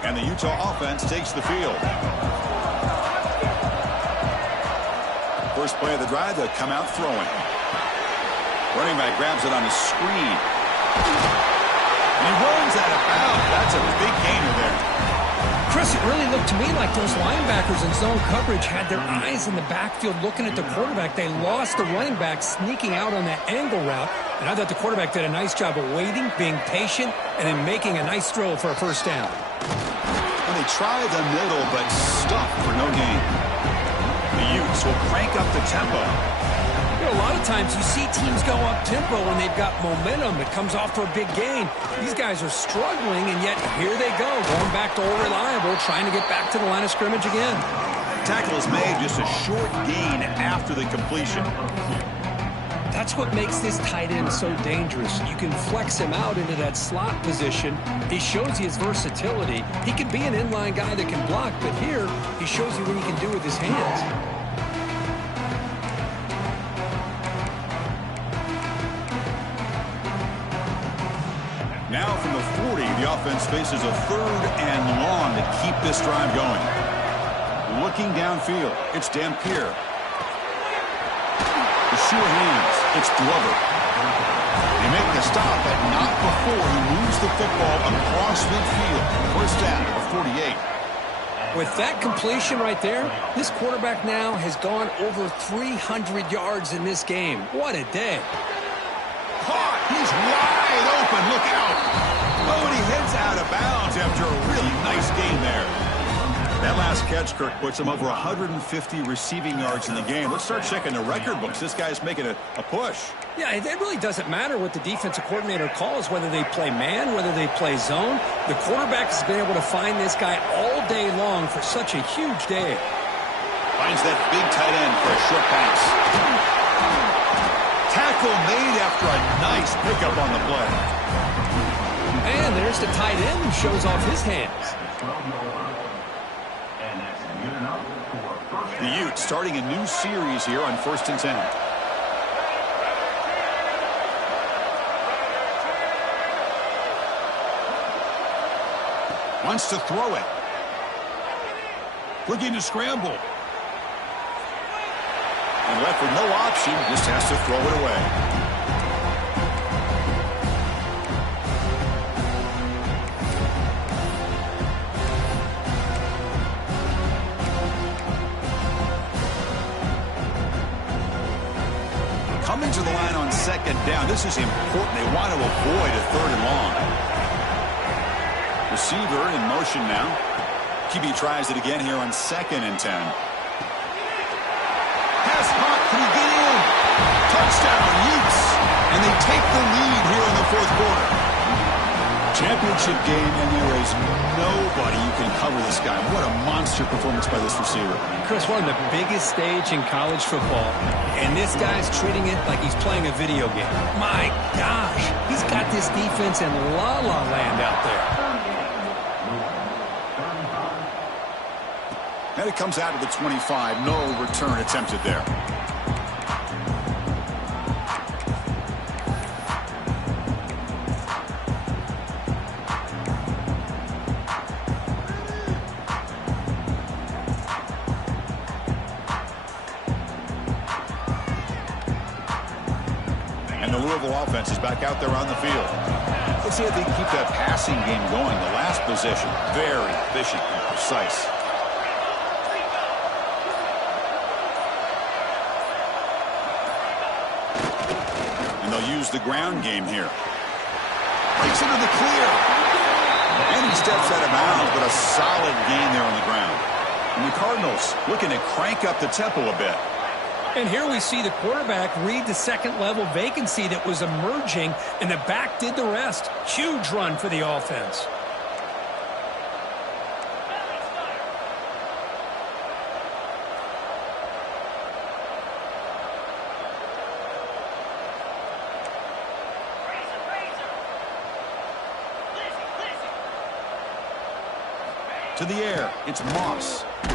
And the Utah offense takes the field. First play of the drive, they'll come out throwing. Running back grabs it on the screen. And he runs out of bounds. That's a big gainer there. Chris, it really looked to me like those linebackers in zone coverage had their eyes in the backfield looking at the quarterback. They lost the running back sneaking out on that angle route. And I thought the quarterback did a nice job of waiting, being patient, and then making a nice throw for a first down. And they try the middle, but stuck for no gain. The Utes will crank up the tempo. You know, a lot of times you see teams go up tempo when they've got momentum. It comes off for a big gain. These guys are struggling, and yet here they go, going back to old reliable, trying to get back to the line of scrimmage again. Tackle is made, just a short gain after the completion. That's what makes this tight end so dangerous. You can flex him out into that slot position. He shows you his versatility. He can be an inline guy that can block, but here he shows you what he can do with his hands. Now from the 40, the offense faces a 3rd and long to keep this drive going. Looking downfield, it's Dampier. The sure hands, it's Glover. They make the stop, but not before he moves the football across midfield. First down at the 48. With that completion right there, this quarterback now has gone over 300 yards in this game. What a day. Caught, he's wide open, look out. Oh, and he heads out of bounds after a really nice gain there. That last catch, Kirk, puts him over 150 receiving yards in the game. Let's start checking the record books. This guy's making a push. Yeah, it really doesn't matter what the defensive coordinator calls, whether they play man, whether they play zone. The quarterback has been able to find this guy all day long for such a huge day. Finds that big tight end for a short pass. Tackle made after a nice pickup on the play. And there's the tight end who shows off his hands. The Utes starting a new series here on 1st and 10. Wants to throw it. Looking to scramble. And left with no option, just has to throw it away. Coming to the line on 2nd down. This is important. They want to avoid a 3rd and long. Receiver in motion now. QB tries it again here on 2nd and 10. Pass caught. Can he get in? Touchdown, Utes. And they take the lead here in the 4th quarter. Championship game, and there is nobody you can cover this guy. What a monster performance by this receiver. Chris, one of the biggest stage in college football, and this guy's treating it like he's playing a video game. My gosh, he's got this defense in la-la land out there. And it comes out of the 25. No return attempted there. And the Louisville offense is back out there on the field. Let's see if they can keep that passing game going. The last possession, very efficient and precise. And they'll use the ground game here. Breaks into the clear. And he steps out of bounds, but a solid gain there on the ground. And the Cardinals looking to crank up the tempo a bit. And here we see the quarterback read the second-level vacancy that was emerging, and the back did the rest. Huge run for the offense. To the air, it's Moss. And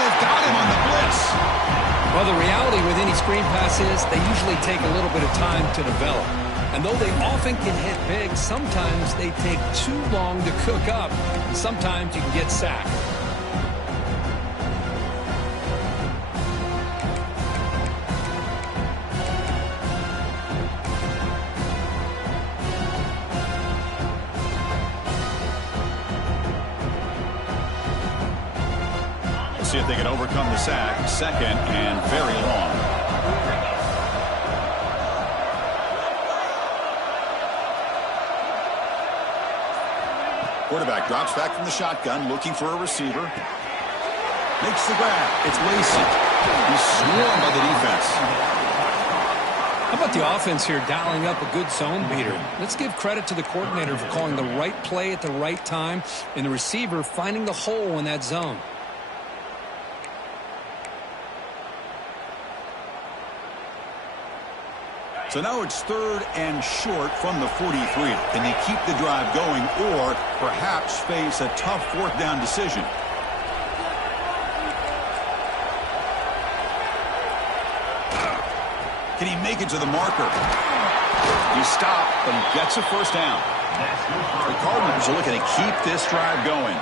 they've got him on the blitz. Well, the reality with any screen pass is they usually take a little bit of time to develop. And though they often can hit big, sometimes they take too long to cook up. And sometimes you can get sacked. See if they can overcome the sack. Second and very long. Quarterback drops back from the shotgun, looking for a receiver. Makes the grab. It's Lacey. He's swarmed by the defense. How about the offense here dialing up a good zone beater? Let's give credit to the coordinator for calling the right play at the right time and the receiver finding the hole in that zone. So now it's third and short from the 43. Can they keep the drive going or perhaps face a tough fourth down decision? Can he make it to the marker? He stopped, but he gets a first down. The Cardinals are looking to keep this drive going.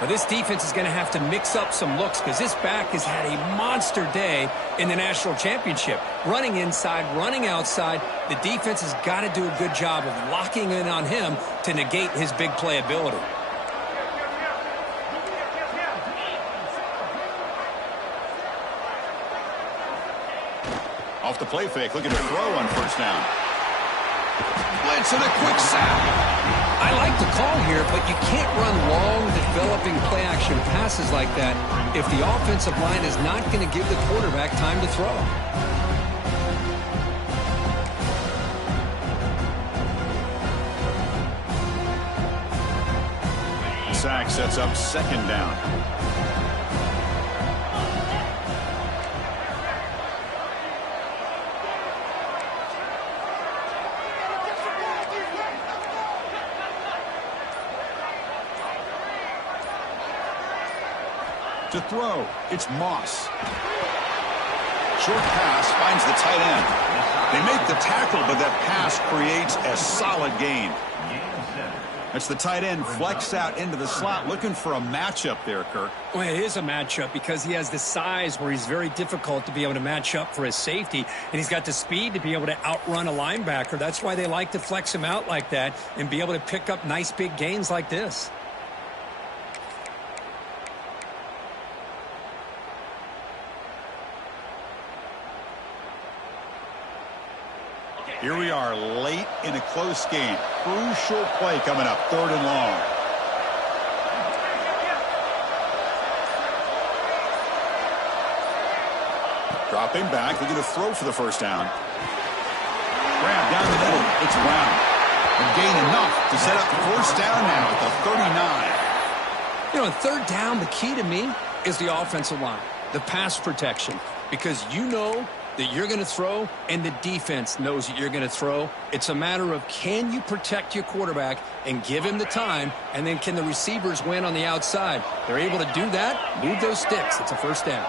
But this defense is going to have to mix up some looks because this back has had a monster day in the national championship. Running inside, running outside. The defense has got to do a good job of locking in on him to negate his big play ability. Off the play fake, looking to throw on first down. Blitz and a quick sack. I like the call here, but you can't run long, developing play-action passes like that if the offensive line is not going to give the quarterback time to throw. The sack sets up second down. To throw, it's Moss. Short pass finds the tight end. They make the tackle, but that pass creates a solid gain. That's the tight end flexed out into the slot, looking for a matchup there, Kirk. Well, it is a matchup because he has the size where he's very difficult to be able to match up for his safety, and he's got the speed to be able to outrun a linebacker. That's why they like to flex him out like that and be able to pick up nice big gains like this. Here we are late in a close game. Crucial play coming up, third and long. Dropping back, looking to throw for the first down. Grab down the middle, it's Brown. And gain enough to set up the first down now at the 39. You know, on third down, the key to me is the offensive line, the pass protection, because you know that you're going to throw, and the defense knows that you're going to throw. It's a matter of can you protect your quarterback and give him the time, and then can the receivers win on the outside? They're able to do that, move those sticks. It's a first down.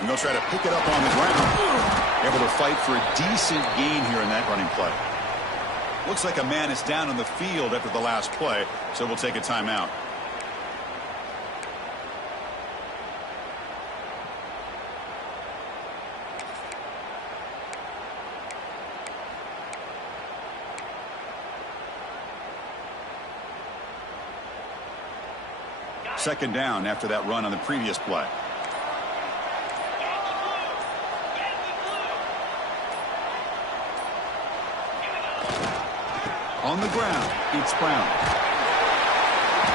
And they'll try to pick it up on the ground. Able to fight for a decent gain here in that running play. Looks like a man is down on the field after the last play, so we'll take a timeout. Second down after that run on the previous play. On the ground, it's Brown.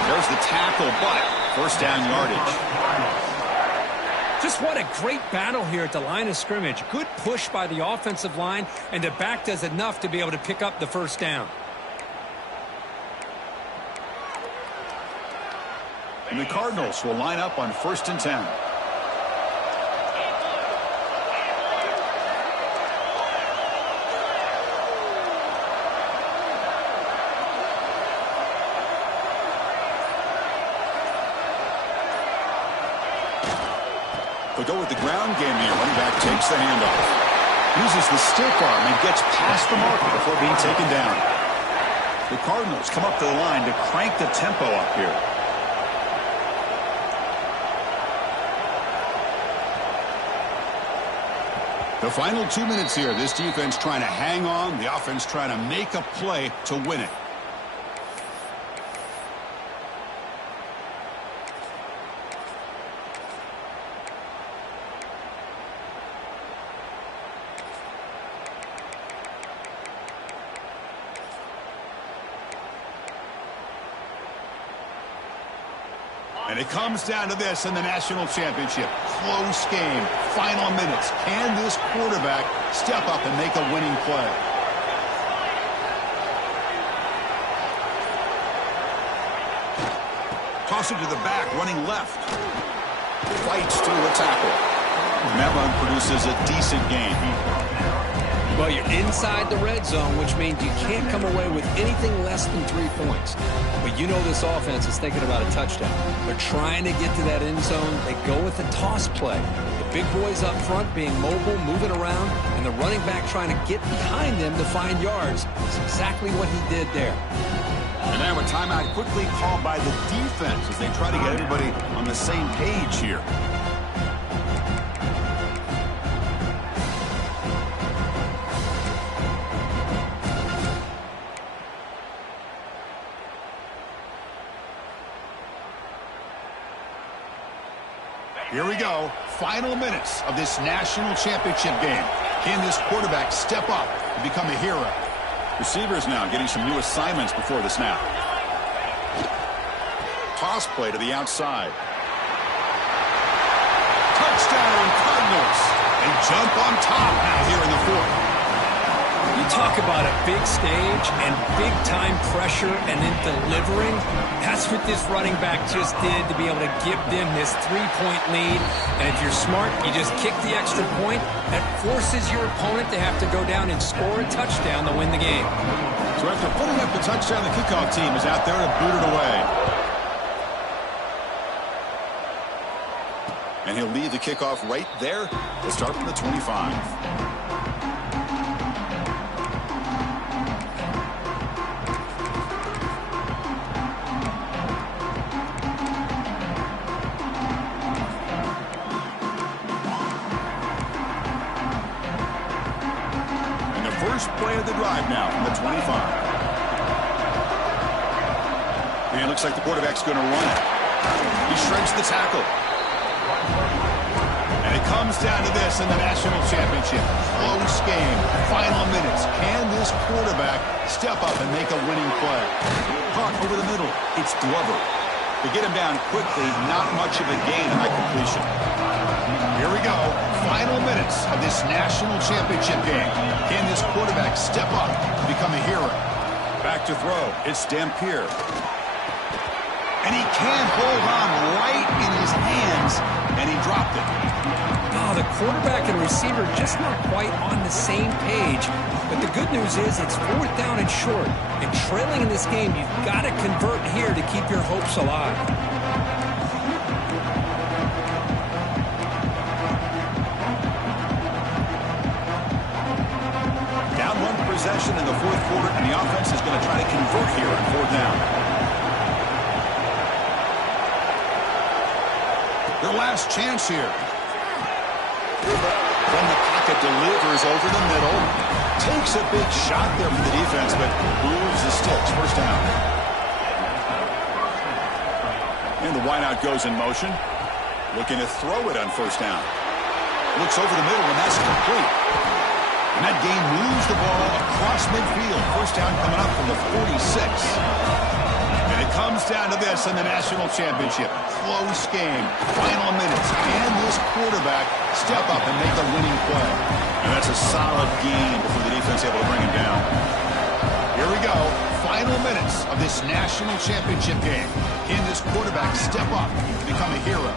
There's the tackle, but first down yardage. Just what a great battle here at the line of scrimmage. Good push by the offensive line, and the back does enough to be able to pick up the first down. And the Cardinals will line up on 1st and 10. They'll go with the ground game here. Running back takes the handoff. Uses the stiff arm and gets past the marker before being taken down. The Cardinals come up to the line to crank the tempo up here. The final 2 minutes here. This defense trying to hang on. The offense trying to make a play to win it. And it comes down to this in the national championship. Close game. Final minutes. Can this quarterback step up and make a winning play? Toss it to the back, running left. Fights through a tackle. And that run produces a decent gain. Well, you're inside the red zone, which means you can't come away with anything less than 3 points. But you know this offense is thinking about a touchdown. They're trying to get to that end zone. They go with the toss play. The big boys up front being mobile, moving around, and the running back trying to get behind them to find yards. That's exactly what he did there. And now a timeout quickly called by the defense as they try to get everybody on the same page here. Here we go. Final minutes of this national championship game. Can this quarterback step up and become a hero? Receivers now getting some new assignments before the snap. Toss play to the outside. Touchdown, Cardinals. They jump on top now here in the fourth. You talk about a big stage and big-time pressure and then delivering. That's what this running back just did to be able to give them this 3-point lead. And if you're smart, you just kick the extra point. That forces your opponent to have to go down and score a touchdown to win the game. So after putting up the touchdown, the kickoff team is out there to boot it away. And he'll leave the kickoff right there to start from the 25. First play of the drive now from the 25. And it looks like the quarterback's going to run it. He shreds the tackle. And it comes down to this in the national championship. Close game. Final minutes. Can this quarterback step up and make a winning play? Caught over the middle. It's Glover. They get him down quickly. Not much of a gain on that completion. Here we go. Final minutes of this national championship game. Can this quarterback step up and become a hero? Back to throw. It's Dampier. And he can't hold on right in his hands, and he dropped it. Oh, the quarterback and receiver just not quite on the same page. But the good news is it's 4th down and short. And trailing in this game, you've got to convert here to keep your hopes alive. Down one possession in the 4th quarter, and the offense is going to try to convert here on 4th down. Their last chance here. From the pocket, delivers over the middle. Takes a big shot there from the defense, but moves the sticks. First down. And the wideout goes in motion. Looking to throw it on first down. Looks over the middle, and that's complete. And that game moves the ball across midfield. First down coming up from the 46. And it comes down to this in the national championship. Close game. Final minutes. Can this quarterback step up and make a winning play? And that's a solid game before the defense able to bring him down. Here we go. Final minutes of this national championship game. Can this quarterback step up and become a hero?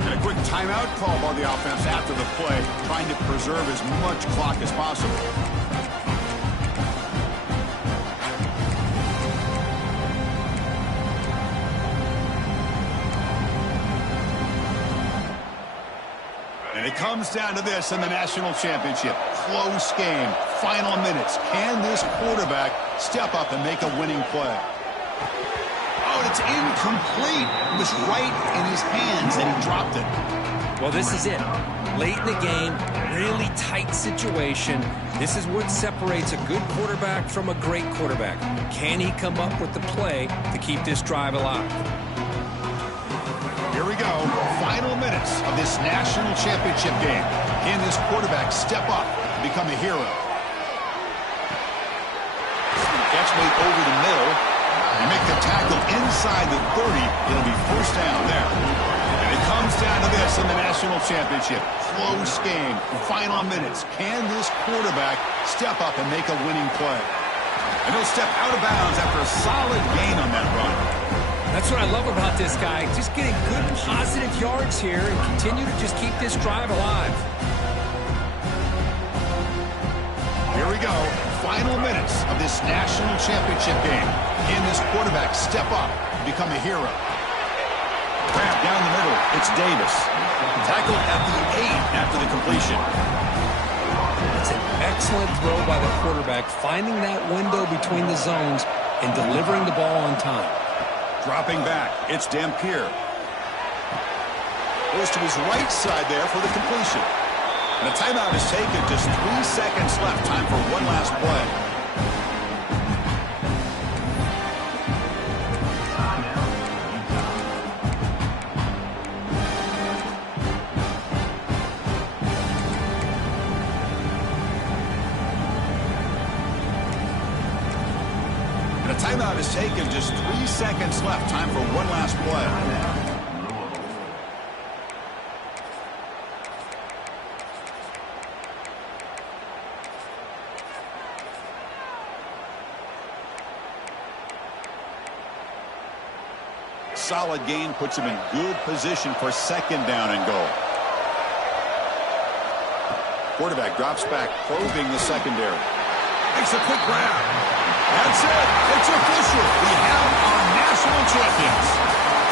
And a quick timeout call by the offense after the play, trying to preserve as much clock as possible. And it comes down to this in the national championship. Close game. Final minutes. Can this quarterback step up and make a winning play? Oh, and it's incomplete. It was right in his hands, and he dropped it. Well, this is it. Late in the game, really tight situation. This is what separates a good quarterback from a great quarterback. Can he come up with the play to keep this drive alive? Here we go. Final minutes of this national championship game. Can this quarterback step up and become a hero? Catch made over the middle. You make the tackle inside the 30. It'll be first down there. And it comes down to this in the national championship. Close game. Final minutes. Can this quarterback step up and make a winning play? And he'll step out of bounds after a solid gain on that run. That's what I love about this guy. Just getting good, positive yards here and continue to just keep this drive alive. Here we go. Final minutes of this national championship game. Can this quarterback step up and become a hero? Grab down the middle. It's Davis. Tackled at the 8 after the completion. It's an excellent throw by the quarterback, finding that window between the zones and delivering the ball on time. Dropping back, it's Dampier. Goes to his right side there for the completion. And a timeout is taken. Just 3 seconds left. Time for one last play. Timeout is taken. Just 3 seconds left. Time for one last play. Solid gain puts him in good position for second down and goal. Quarterback drops back, probing the secondary. Makes a quick grab. That's it. It's official. We have our national champions.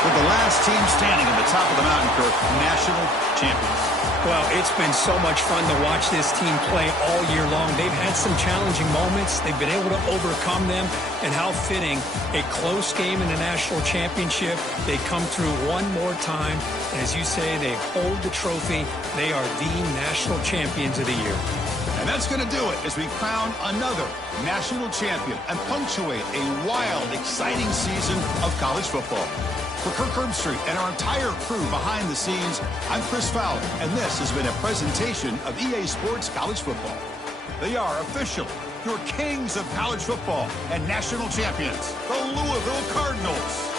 With the last team standing at the top of the mountain, Kirk, national champions. Well, it's been so much fun to watch this team play all year long. They've had some challenging moments. They've been able to overcome them. And how fitting, a close game in the national championship. They come through one more time. And as you say, they hold the trophy. They are the national champions of the year. And that's going to do it as we crown another national champion and punctuate a wild, exciting season of college football. For Kirk Herbstreit and our entire crew behind the scenes, I'm Chris Fowler, and this has been a presentation of EA Sports College Football. They are officially your kings of college football and national champions, the Louisville Cardinals.